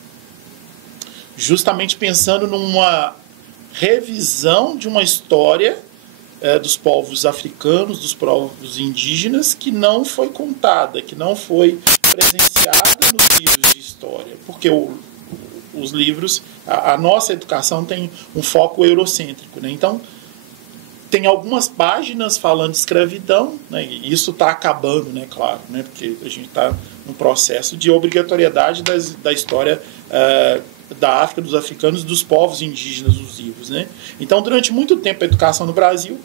justamente pensando numa revisão de uma história dos povos africanos, dos povos indígenas, que não foi contada, que não foi presenciada nos livros de história. Porque os livros, a nossa educação tem um foco eurocêntrico, né? Então, tem algumas páginas falando de escravidão, né? E isso está acabando, né? Claro, né? Porque a gente está num processo de obrigatoriedade da história da África, dos africanos, dos povos indígenas, dos livros, né? Então, durante muito tempo, a educação no Brasil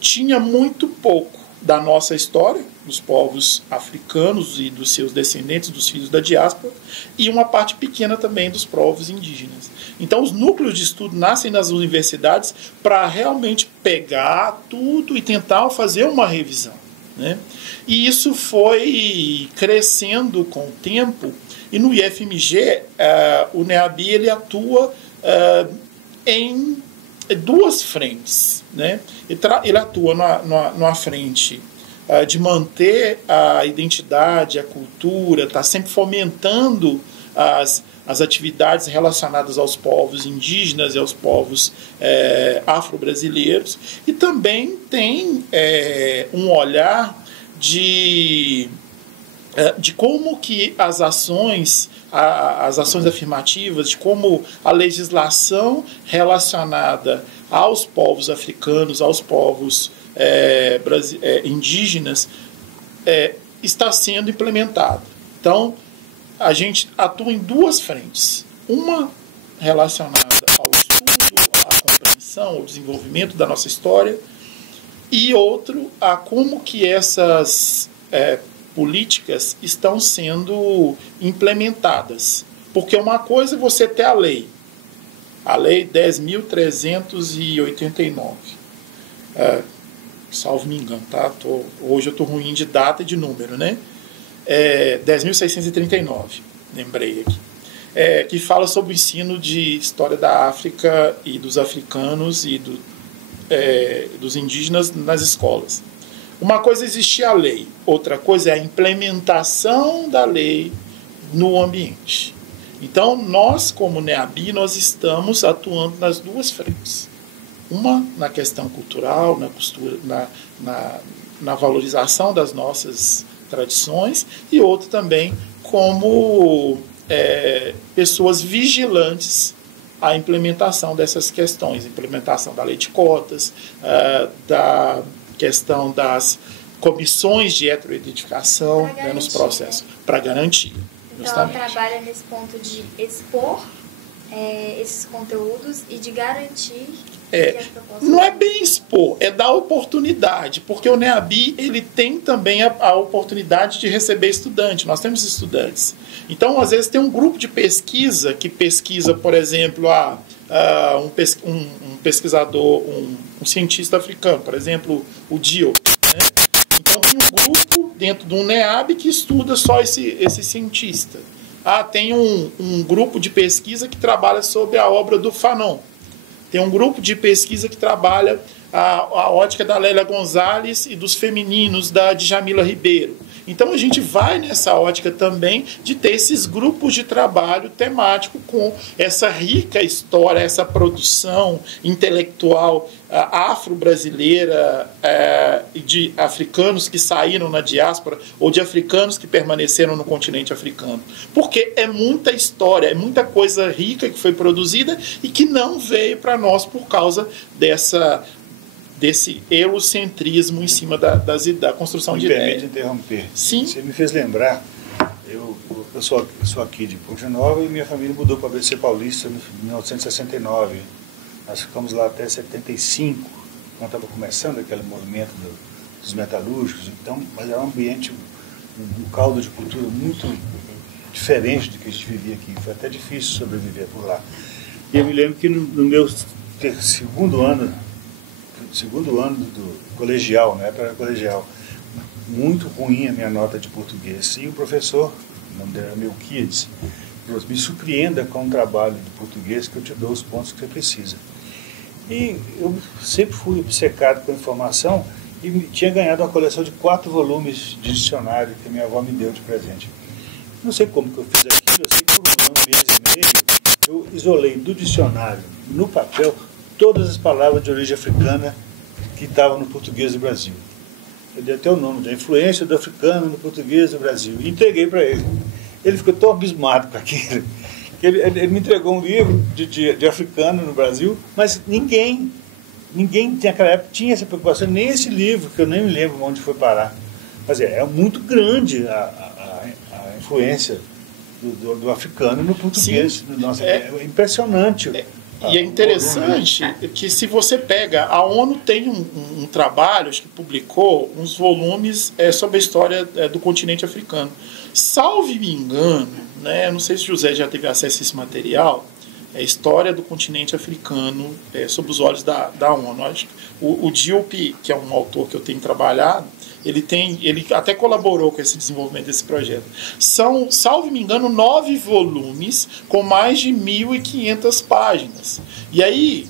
tinha muito pouco da nossa história, dos povos africanos e dos seus descendentes, dos filhos da diáspora, e uma parte pequena também dos povos indígenas. Então, os núcleos de estudo nascem nas universidades para realmente pegar tudo e tentar fazer uma revisão, né? E isso foi crescendo com o tempo, e no IFMG, o NEABI ele atua em duas frentes, né? Ele atua numa frente de manter a identidade, a cultura, está sempre fomentando as atividades relacionadas aos povos indígenas e aos povos afro-brasileiros, e também tem um olhar de como que as ações afirmativas, de como a legislação relacionada aos povos africanos, aos povos indígenas, está sendo implementada. Então, a gente atua em duas frentes. Uma relacionada ao estudo, à compreensão, ao desenvolvimento da nossa história, e outro a como que essas políticas estão sendo implementadas. Porque uma coisa é você ter a lei 10.389, salvo me engano, tá? Hoje eu estou ruim de data e de número, né? 10.639, lembrei aqui, que fala sobre o ensino de história da África e dos africanos e dos indígenas nas escolas. Uma coisa é existir a lei, outra coisa é a implementação da lei no ambiente. Então, nós, como NEABI, nós estamos atuando nas duas frentes. Uma na questão cultural, na valorização das nossas tradições, e outra também como pessoas vigilantes à implementação dessas questões, implementação da lei de cotas, da questão das comissões de heteroidentificação, né, nos processos, para garantir. Então, ela trabalha nesse ponto de expor esses conteúdos e de garantir que as propostas... Não é bem expor, é dar oportunidade, porque o NEABI ele tem também a oportunidade de receber estudante. Nós temos estudantes. Então, às vezes, tem um grupo de pesquisa que pesquisa, por exemplo, um pesquisador, um cientista africano, por exemplo, o Dio, né? Então, tem um grupo dentro de um NEABI que estuda só esse cientista. Tem um grupo de pesquisa que trabalha sobre a obra do Fanon. Tem um grupo de pesquisa que trabalha a ótica da Lélia Gonzalez e dos femininos da Djamila Ribeiro. Então, a gente vai nessa ótica também de ter esses grupos de trabalho temático com essa rica história, essa produção intelectual afro-brasileira, de africanos que saíram na diáspora ou de africanos que permaneceram no continente africano. Porque é muita história, é muita coisa rica que foi produzida e que não veio para nós por causa desse eurocentrismo em cima da construção de ideias. Me permite interromper. Sim. Você me fez lembrar, eu sou aqui de Ponte Nova e minha família mudou para ABC Paulista em 1969. Nós ficamos lá até 75, quando estava começando aquele movimento dos metalúrgicos. Então, mas era um ambiente, um caldo de cultura muito diferente do que a gente vivia aqui. Foi até difícil sobreviver por lá. E eu me lembro que no meu segundo ano do colegial, né, para colegial, muito ruim a minha nota de português. E o professor o nome dela era Melquiades, falou: me surpreenda com o trabalho de português que eu te dou os pontos que você precisa. E eu sempre fui obcecado com a informação e tinha ganhado uma coleção de 4 volumes de dicionário que minha avó me deu de presente. Não sei como que eu fiz aquilo, eu sei que por um mês e meio eu isolei do dicionário, no papel, todas as palavras de origem africana que estavam no português do Brasil. Eu dei até o nome da influência do africano no português do Brasil e entreguei para ele. Ele ficou tão abismado com aquilo que ele me entregou um livro de africano no Brasil, mas ninguém naquela época tinha essa preocupação, nem esse livro, que eu nem me lembro onde foi parar. Mas é muito grande a influência do africano no português. Nossa, é impressionante. E é interessante que, se você pega, a ONU tem um trabalho, acho que publicou uns volumes sobre a história do continente africano. Salve me engano, né, não sei se o José já teve acesso a esse material, é a história do continente africano sob os olhos da ONU. Acho que o Diop, que é um autor que eu tenho trabalhado, ele até colaborou com esse desenvolvimento desse projeto. São, salvo me engano, 9 volumes com mais de 1.500 páginas. E aí,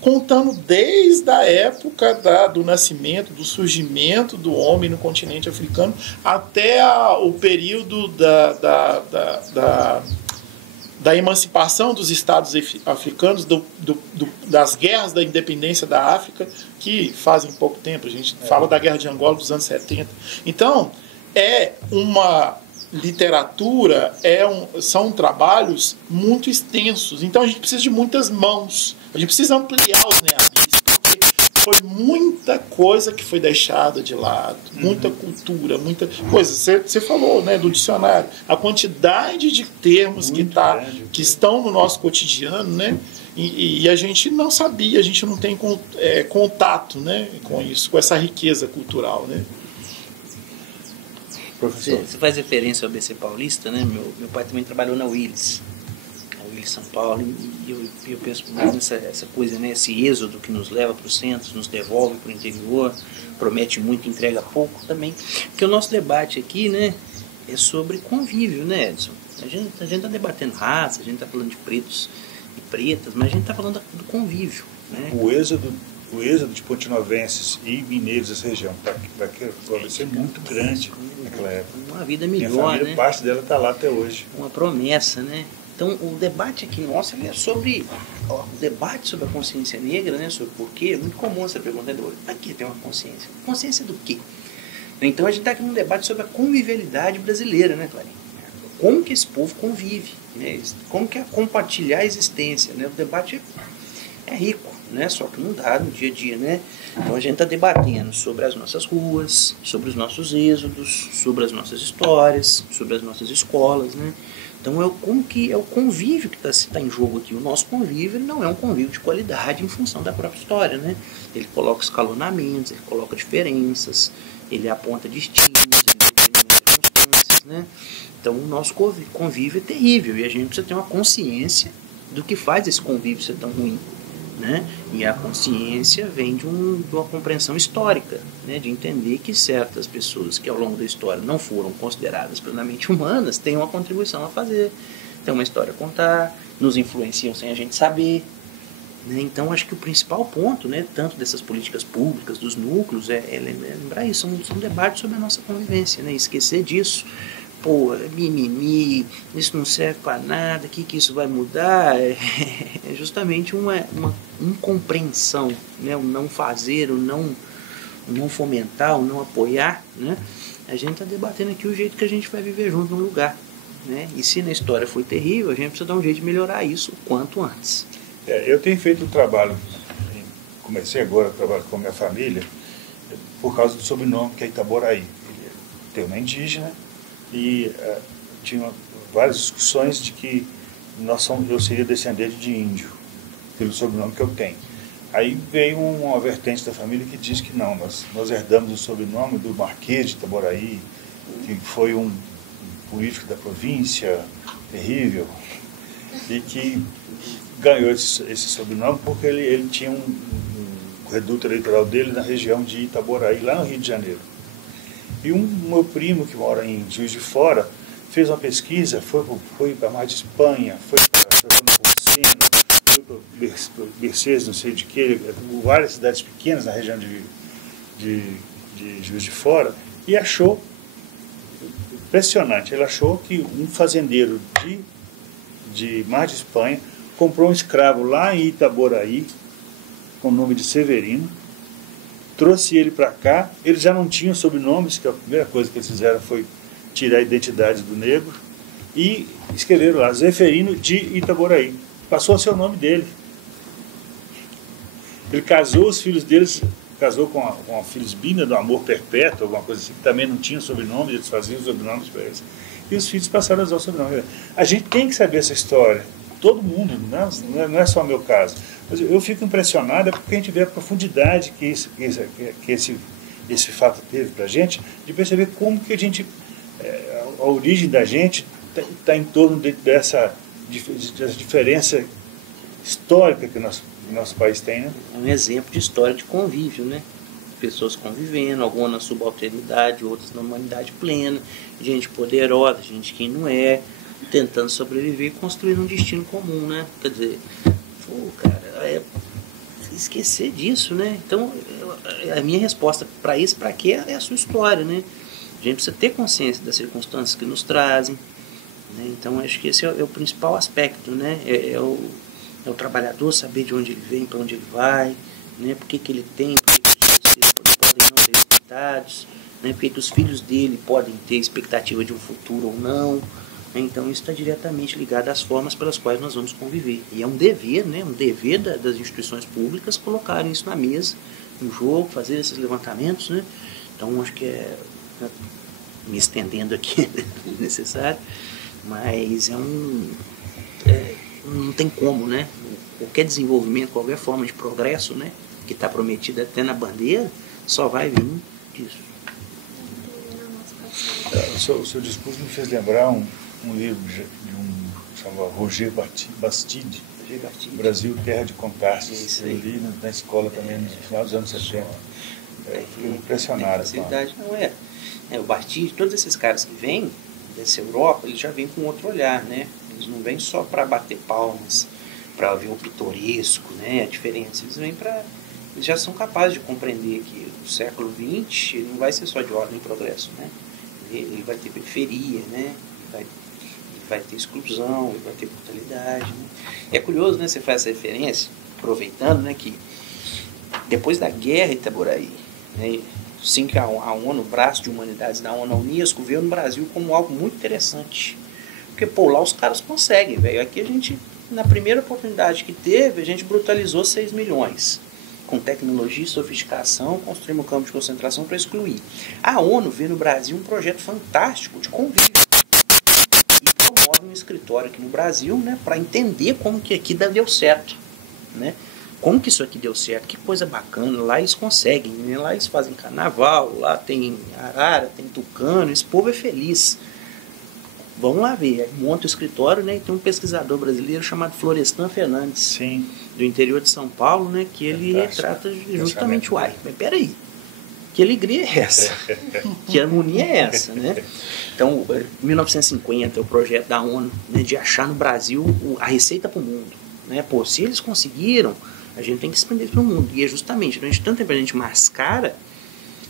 contando desde a época do nascimento, do surgimento do homem no continente africano, até o período da emancipação dos estados africanos, das guerras da independência da África, que fazem pouco tempo. A gente fala da Guerra de Angola dos anos 70. Então, é uma literatura, são trabalhos muito extensos. Então, a gente precisa de muitas mãos. A gente precisa ampliar os NEABIs, porque foi muita coisa que foi deixada de lado, muita cultura, muita coisa. Você falou, né, do dicionário, a quantidade de termos que estão no nosso cotidiano, né, e a gente não sabia, a gente não tem contato, né, com isso, com essa riqueza cultural, né. Você faz referência ao ABC Paulista, né? Meu pai também trabalhou na Willis São Paulo, e eu penso muito nessa coisa, né? Esse êxodo que nos leva para os centros, nos devolve para o interior, promete muito, entrega pouco também. Porque o nosso debate aqui, né, é sobre convívio, né, Edson? A gente está debatendo raça, a gente está falando de pretos e pretas, mas a gente está falando do convívio, né? O êxodo de pontinovenses e mineiros dessa região vai ser muito grande naquela época. Uma vida melhor, minha família, né? Parte dela está lá até hoje. Uma promessa, né? Então, o debate aqui nosso é sobre o debate sobre a consciência negra, né? Sobre porquê. É muito comum essa pergunta. Para que tem uma consciência? Consciência do quê? Então, a gente está aqui num debate sobre a convivialidade brasileira, né, Clarinha? Como que esse povo convive, né? Como que é compartilhar a existência, né? O debate é rico, né? Só que não dá no dia a dia, né? Então a gente está debatendo sobre as nossas ruas, sobre os nossos êxodos, sobre as nossas histórias, sobre as nossas escolas, né? Então como que é o convívio que está em jogo aqui. O nosso convívio não é um convívio de qualidade em função da própria história, né? Ele coloca escalonamentos, ele coloca diferenças, ele aponta destinos, circunstâncias, né? Então o nosso convívio é terrível e a gente precisa ter uma consciência do que faz esse convívio ser tão ruim, né? E a consciência vem de uma compreensão histórica, né? De entender que certas pessoas que ao longo da história não foram consideradas plenamente humanas têm uma contribuição a fazer, têm uma história a contar, nos influenciam sem a gente saber, né? Então acho que o principal ponto, né, tanto dessas políticas públicas, dos núcleos, é lembrar isso, são debates sobre a nossa convivência, né? Esquecer disso. Pô, mimimi, isso não serve para nada, o que isso vai mudar? É justamente uma incompreensão, né? O não fazer, o não fomentar, o não apoiar, né? A gente está debatendo aqui o jeito que a gente vai viver junto no lugar, né? E se na história foi terrível, a gente precisa dar um jeito de melhorar isso o quanto antes. Eu tenho feito um trabalho, comecei agora a trabalhar com a minha família, por causa do sobrenome que é Itaboraí. Ele é termo indígena, e tinha várias discussões de que eu seria descendente de índio, pelo sobrenome que eu tenho. Aí veio uma vertente da família que diz que não, nós herdamos o sobrenome do Marquês de Itaboraí, que foi um político da província terrível, e que ganhou esse sobrenome porque ele tinha um reduto eleitoral dele na região de Itaboraí, lá no Rio de Janeiro. E um meu primo, que mora em Juiz de Fora, fez uma pesquisa, foi para Mar de Espanha, foi para Santana Ponceno, foi para Mercedes, não sei de que, várias cidades pequenas na região de Juiz de Fora, e achou, impressionante, ele achou que um fazendeiro de Mar de Espanha comprou um escravo lá em Itaboraí, com o nome de Severino, trouxe ele para cá, eles já não tinham sobrenomes, que a primeira coisa que eles fizeram foi tirar a identidade do negro, e escreveram lá, Zeferino de Itaboraí. Passou a ser o nome dele. Ele casou, os filhos deles, casou com a Felisbina, do Amor Perpétuo, alguma coisa assim, que também não tinha sobrenome, eles faziam os sobrenomes para eles. E os filhos passaram a usar o sobrenome. A gente tem que saber essa história, todo mundo, não é só o meu caso. Mas eu fico impressionado porque a gente vê a profundidade que esse fato teve para a gente, de perceber como que a origem da gente está em torno dessa diferença histórica que o nosso país tem, né? É um exemplo de história de convívio, né? Pessoas convivendo, algumas na subalternidade, outras na humanidade plena, gente poderosa, gente que não é, tentando sobreviver e construir um destino comum, né? Quer dizer, esquecer disso, né? Então, a minha resposta para isso, para quê, é a sua história, né? A gente precisa ter consciência das circunstâncias que nos trazem, né? Então, acho que esse é o principal aspecto, né? É o trabalhador saber de onde ele vem, para onde ele vai, né? Por que ele tem, por que os filhos podem não ter resultados, né? Por que os filhos dele podem ter expectativa de um futuro ou não. Então isso está diretamente ligado às formas pelas quais nós vamos conviver. E é um dever, né? Um dever das instituições públicas colocarem isso na mesa, no jogo, fazer esses levantamentos, né? Então acho que me estendendo aqui, né? Necessário, mas não tem como, né? Qualquer desenvolvimento, qualquer forma de progresso, né? Que está prometido até na bandeira, só vai vir disso. O seu discurso me fez lembrar um livro chamado Roger Bastide, Brasil, Terra de Contrastes. Eu li na escola também no final dos anos 70. Fiquei impressionado. O Bastide, todos esses caras que vêm dessa Europa, eles já vêm com outro olhar, né? Eles não vêm só para bater palmas, para ver o pitoresco, né? A diferença. Eles já são capazes de compreender que o século XX não vai ser só de ordem e progresso, né? Ele vai ter periferia, né? Ele vai ter exclusão, ele vai ter brutalidade, né? É curioso, né? Você faz essa referência, aproveitando, né? Que depois da guerra em Itaboraí, né? Sim, que a ONU, o braço de humanidades da ONU, a Unesco, veio no Brasil como algo muito interessante. Porque, lá os caras conseguem, velho. Aqui a gente, na primeira oportunidade que teve, a gente brutalizou 6 milhões. Com tecnologia e sofisticação, construímos um campo de concentração para excluir. A ONU vê no Brasil um projeto fantástico de convívio. E promove um escritório aqui no Brasil, né, para entender como que aqui deu certo, né? Como que isso aqui deu certo, que coisa bacana. Lá eles conseguem, né? Lá eles fazem carnaval, lá tem arara, tem tucano, esse povo é feliz. Vamos lá ver, aí monta o escritório, né, e tem um pesquisador brasileiro chamado Florestan Fernandes, sim, do interior de São Paulo, né, que ele retrata justamente o ai, mas peraí, que alegria é essa? Que harmonia é essa, né? Então, em 1950, o projeto da ONU, né, de achar no Brasil a receita para o mundo, né? Pô, se eles conseguiram, a gente tem que expandir para o mundo, e é justamente, durante tanto tempo a gente mascara,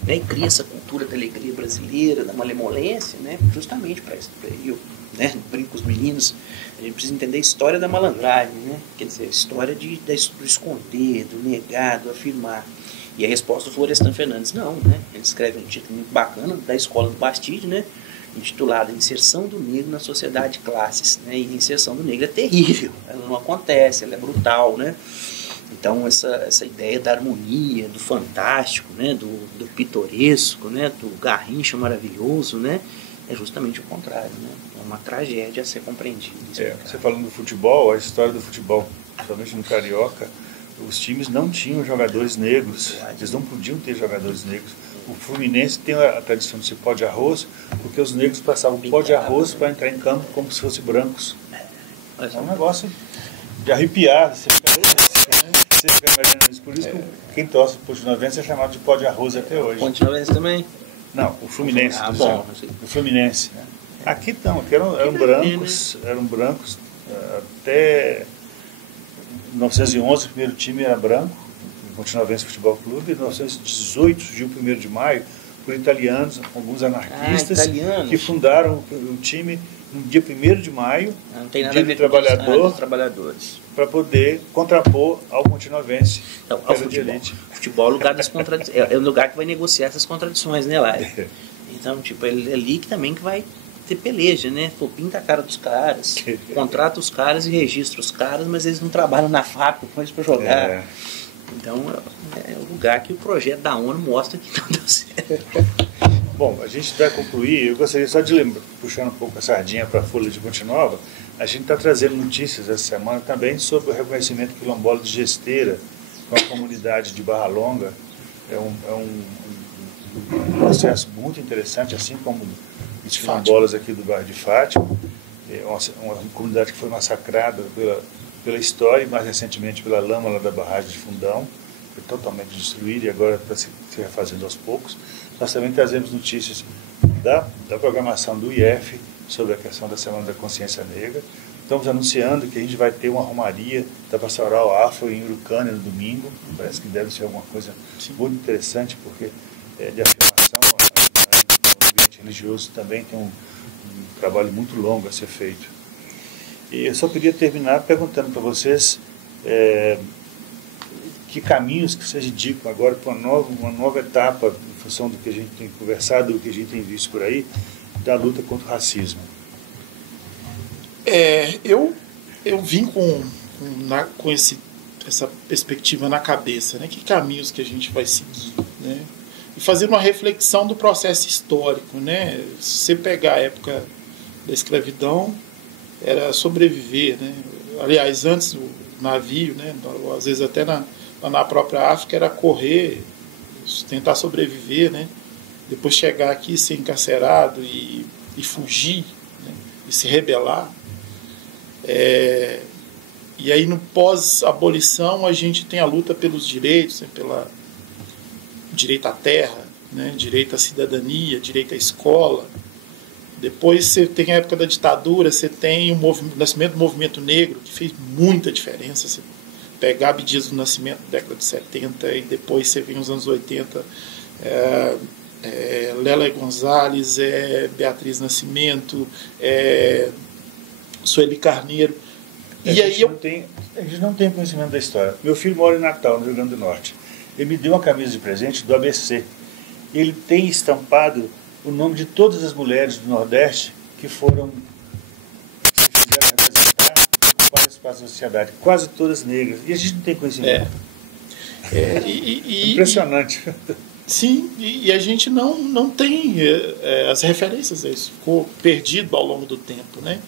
né, e cria essa cultura da alegria brasileira, da malemolência, né, justamente para isso. Eu, né, brinco com os meninos, a gente precisa entender a história da malandragem, né, quer dizer, a história do esconder, do negar, do afirmar. E a resposta do Florestan Fernandes, não, né, ele escreve um título muito bacana da Escola do Bastide, né, intitulado Inserção do Negro na Sociedade de Classes, né, e a inserção do negro é terrível, ela não acontece, ela é brutal, né. Então essa ideia da harmonia, do fantástico, né, do pitoresco, né, do garrincha maravilhoso, né, é justamente o contrário, né? É uma tragédia a ser compreendida. Você falando do futebol, a história do futebol, principalmente no Carioca, os times não tinham jogadores negros, eles não podiam ter jogadores negros. O Fluminense tem a tradição de ser pó de arroz, porque os negros passavam pó de arroz para entrar em campo como se fossem brancos. É um negócio de arrepiar, você fica imaginando isso. Por isso que quem torce para o Ponte Novense é chamado de pó de arroz até hoje. Ponte Novense também. Não, o Fluminense. Bom. O Fluminense. Né? Aqui não, aqui eram brancos até 1911 o primeiro time era branco, o Pontinovense Futebol Clube, em 1918 surgiu o 1º de maio por italianos, alguns anarquistas que fundaram o time no dia 1º de maio, dia do trabalhador, para poder contrapor ao Pontinovense. Então, o futebol é o lugar das contradições, é o lugar que vai negociar essas contradições, né, Lário? Então, tipo, é ali que também que vai ter peleja, né? Pô, pinta a cara dos caras, contrata os caras e registra os caras, mas eles não trabalham na fábrica, põe eles para jogar. Então, é o lugar que o projeto da ONU mostra que não deu certo. Bom, a gente vai concluir. Eu gostaria só de lembrar, puxando um pouco a sardinha para a Folha de Ponte Nova, a gente está trazendo notícias essa semana também sobre o reconhecimento quilombola de Gesteira, com a comunidade de Barra Longa. É um processo muito interessante, assim como os quilombolas aqui do bairro de Fátima. É uma comunidade que foi massacrada pela história e mais recentemente pela lama lá da barragem de Fundão, foi totalmente destruída e agora está se refazendo aos poucos. Nós também trazemos notícias da programação do IF sobre a questão da Semana da Consciência Negra. Estamos anunciando que a gente vai ter uma romaria da Pastoral Afro em Urucânia no domingo. Parece que deve ser alguma coisa muito interessante, porque de afirmação, o ambiente religioso também tem um trabalho muito longo a ser feito. E eu só queria terminar perguntando para vocês que caminhos que vocês indicam agora para uma nova etapa, em função do que a gente tem conversado, do que a gente tem visto por aí, da luta contra o racismo. Eu vim com essa perspectiva na cabeça, né? Que caminhos que a gente vai seguir, né? E fazer uma reflexão do processo histórico, né? Se você pegar a época da escravidão, era sobreviver, né? Aliás, antes o navio, né? Às vezes até na própria África era correr, tentar sobreviver, né? Depois chegar aqui, ser encarcerado e fugir, né? E se rebelar. E aí no pós-abolição a gente tem a luta pelos direitos, né? Pelo direito à terra, né? Direito à cidadania, direito à escola. Depois você tem a época da ditadura, você tem o nascimento do movimento negro, que fez muita diferença. Você pegar Abdias do Nascimento da década de 70 e depois você vem nos anos 80, Lélia Gonzalez, Beatriz Nascimento, Sueli Carneiro. A gente não tem conhecimento da história. Meu filho mora em Natal, no Rio Grande do Norte. Ele me deu uma camisa de presente do ABC. Ele tem estampado o nome de todas as mulheres do Nordeste que fizeram representar vários espaços da sociedade, quase todas negras. E a gente não tem conhecimento. Impressionante. Sim, e a gente não tem as referências a isso. Ficou perdido ao longo do tempo, né?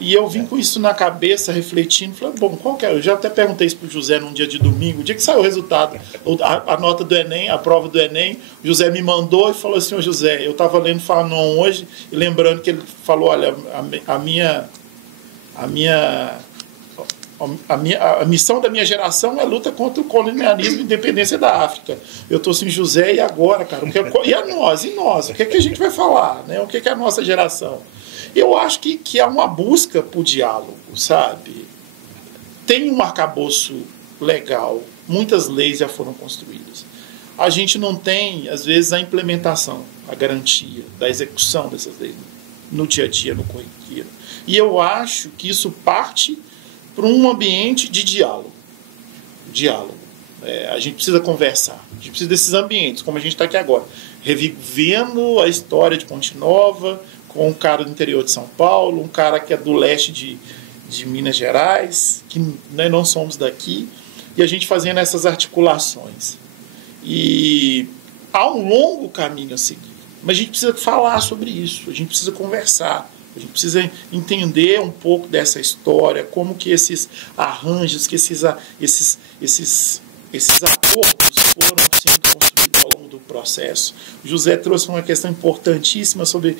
E eu vim com isso na cabeça, refletindo, falei, bom, qual que é? Eu já até perguntei isso pro José num dia de domingo, o dia que saiu o resultado, a nota do Enem, a prova do Enem, o José me mandou e falou assim, ô José, eu estava lendo Fanon hoje, e lembrando que ele falou, olha, a missão da minha geração é a luta contra o colonialismo e independência da África. Eu estou assim, José, e agora, cara? E a nós? E nós? O que a gente vai falar? Né? O que é a nossa geração? Eu acho que há uma busca por diálogo, sabe? Tem um arcabouço legal, muitas leis já foram construídas. A gente não tem, às vezes, a implementação, a garantia da execução dessas leis no dia a dia, no corriqueiro. E eu acho que isso parte para um ambiente de diálogo. A gente precisa conversar, a gente precisa desses ambientes, como a gente está aqui agora, revivendo a história de Ponte Nova, com um cara do interior de São Paulo, um cara que é do leste de Minas Gerais, que não somos daqui, e a gente fazendo essas articulações. E há um longo caminho a seguir, mas a gente precisa falar sobre isso, a gente precisa conversar, a gente precisa entender um pouco dessa história, como que esses arranjos, que esses acordos foram sendo construídos ao longo do processo. O José trouxe uma questão importantíssima sobre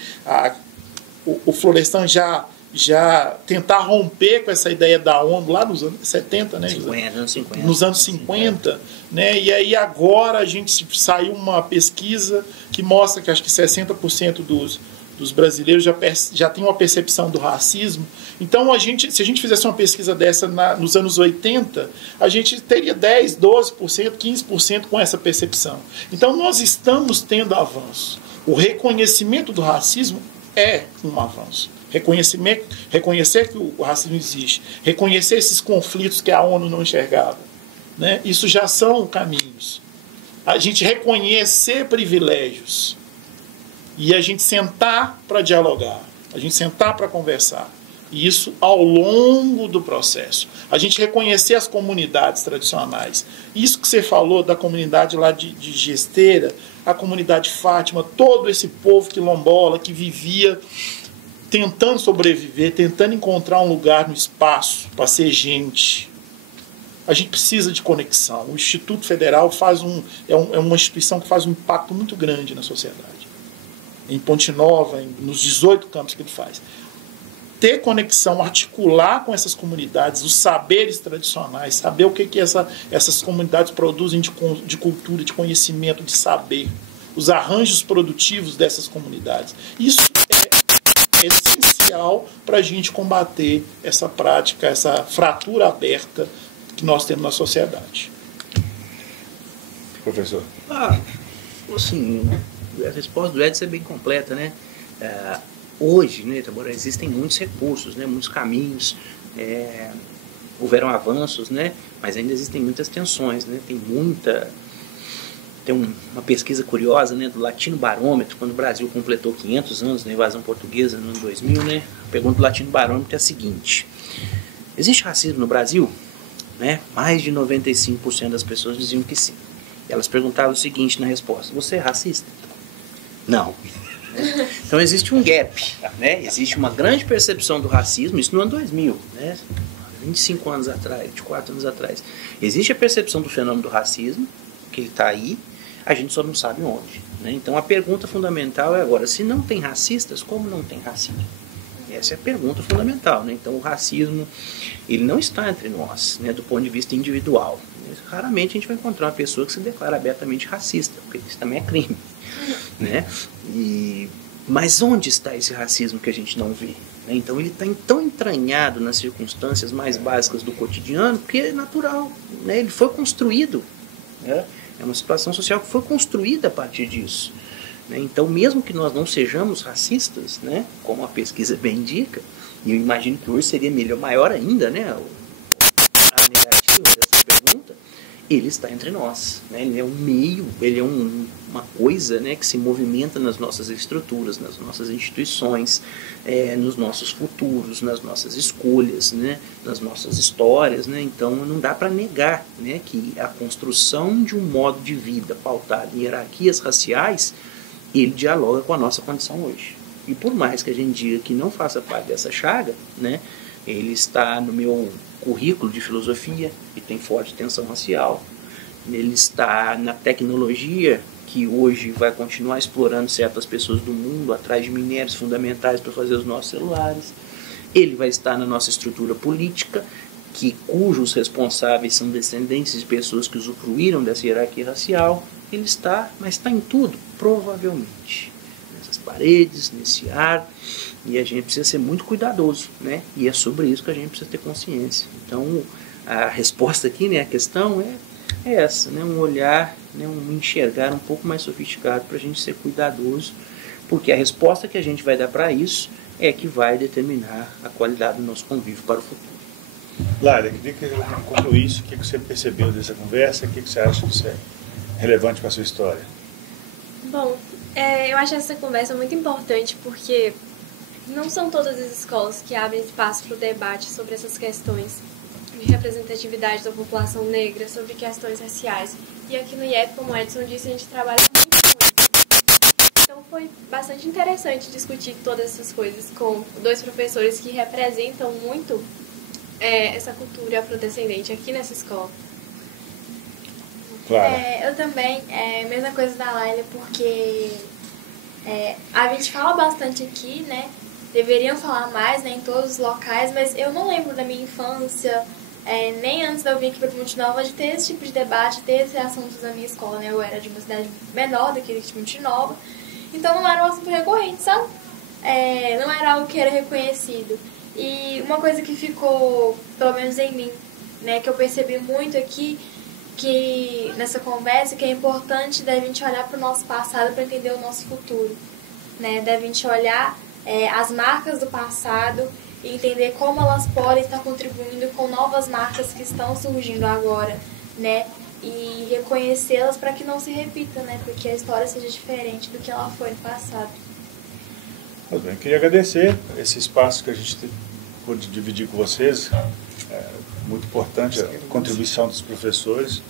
o Florestan já já tentar romper com essa ideia da ONU lá nos anos 70, né? 50, anos 50. Nos anos 50, né? E aí agora a gente saiu uma pesquisa que mostra que acho que 60% dos brasileiros já tem uma percepção do racismo. Então, se a gente fizesse uma pesquisa dessa nos anos 80, a gente teria 10%, 12%, 15% com essa percepção. Então, nós estamos tendo avanço. O reconhecimento do racismo é um avanço. Reconhecer que o racismo existe, reconhecer esses conflitos que a ONU não enxergava, né? Isso já são caminhos. A gente reconhecer privilégios e a gente sentar para dialogar, a gente sentar para conversar. E isso ao longo do processo. A gente reconhecer as comunidades tradicionais. Isso que você falou da comunidade lá de Gesteira, a comunidade Fátima, todo esse povo quilombola que vivia tentando sobreviver, tentando encontrar um lugar no espaço para ser gente. A gente precisa de conexão. O Instituto Federal é uma instituição que faz um impacto muito grande na sociedade. Em Ponte Nova, nos 18 campos que ele faz. Ter conexão, articular com essas comunidades, os saberes tradicionais, saber o que essas comunidades produzem de cultura, de conhecimento, de saber. Os arranjos produtivos dessas comunidades. Isso é essencial para a gente combater essa prática, essa fratura aberta que nós temos na sociedade. Professor? Assim, a resposta do Edson é bem completa, né? Hoje, né, Itaborá, existem muitos recursos, né, muitos caminhos, houveram avanços, né, mas ainda existem muitas tensões, né? Tem uma pesquisa curiosa, né, do Latino Barômetro, quando o Brasil completou 500 anos da invasão portuguesa no ano 2000, né, a pergunta do Latino Barômetro é a seguinte: existe racismo no Brasil? Né? Mais de 95% das pessoas diziam que sim. E elas perguntavam o seguinte na resposta: você é racista? Não. Então existe um gap, né? Existe uma grande percepção do racismo, isso no ano 2000, né? 25 anos atrás, 24 anos atrás. Existe a percepção do fenômeno do racismo, que ele está aí, a gente só não sabe onde, né? Então a pergunta fundamental é agora: se não tem racistas, como não tem racismo? Essa é a pergunta fundamental, né? Então o racismo, ele não está entre nós, né, do ponto de vista individual. Raramente a gente vai encontrar uma pessoa que se declara abertamente racista, porque isso também é crime, né? Mas onde está esse racismo que a gente não vê? Então ele está tão entranhado nas circunstâncias mais básicas do cotidiano que é natural, né? Ele foi construído, né? É uma situação social que foi construída a partir disso. Então, mesmo que nós não sejamos racistas, né, como a pesquisa bem indica, e eu imagino que hoje seria maior ainda, né, a negativa dessa pergunta, ele está entre nós, né? Ele é um meio, ele é uma coisa, né, que se movimenta nas nossas estruturas, nas nossas instituições, nos nossos futuros, nas nossas escolhas, né, nas nossas histórias, né? Então não dá para negar, né, que a construção de um modo de vida pautado em hierarquias raciais, ele dialoga com a nossa condição hoje. E por mais que a gente diga que não faça parte dessa chaga, né, ele está no meu currículo de filosofia, que tem forte tensão racial. Ele está na tecnologia, que hoje vai continuar explorando certas pessoas do mundo atrás de minérios fundamentais para fazer os nossos celulares. Ele vai estar na nossa estrutura política, cujos responsáveis são descendentes de pessoas que usufruíram dessa hierarquia racial. Ele está, mas está em tudo, provavelmente. Nessas paredes, nesse ar, e a gente precisa ser muito cuidadoso, né? E é sobre isso que a gente precisa ter consciência. Então, a resposta aqui, né, a questão é essa, né? Um olhar, né, um enxergar um pouco mais sofisticado para a gente ser cuidadoso, porque a resposta que a gente vai dar para isso é que vai determinar a qualidade do nosso convívio para o futuro. Lara, eu queria que você concluísse o que você percebeu dessa conversa, o que você acha que isso é relevante para a sua história. Bom, eu acho essa conversa muito importante porque não são todas as escolas que abrem espaço para o debate sobre essas questões de representatividade da população negra, sobre questões raciais. E aqui no IEP, como o Edson disse, a gente trabalha muito com isso. Então foi bastante interessante discutir todas essas coisas com dois professores que representam muito essa cultura afrodescendente aqui nessa escola. Claro. Eu também, mesma coisa da Laila, porque a gente fala bastante aqui, né, deveriam falar mais, né, em todos os locais, mas eu não lembro da minha infância, nem antes de eu vir aqui para Ponte Nova, de ter esse tipo de debate, ter esse assunto na minha escola, né? Eu era de uma cidade menor daquele de Ponte Nova, então não era um assunto recorrente, sabe? Não era algo que era reconhecido. E uma coisa que ficou, pelo menos em mim, né, que eu percebi muito aqui, que nessa conversa, que é importante da gente olhar para o nosso passado para entender o nosso futuro, né? Da gente olhar as marcas do passado e entender como elas podem estar contribuindo com novas marcas que estão surgindo agora, né? E reconhecê-las para que não se repita, né? Porque a história seja diferente do que ela foi no passado. Muito bem, queria agradecer esse espaço que a gente pôde dividir com vocês. É muito importante a contribuição dos professores.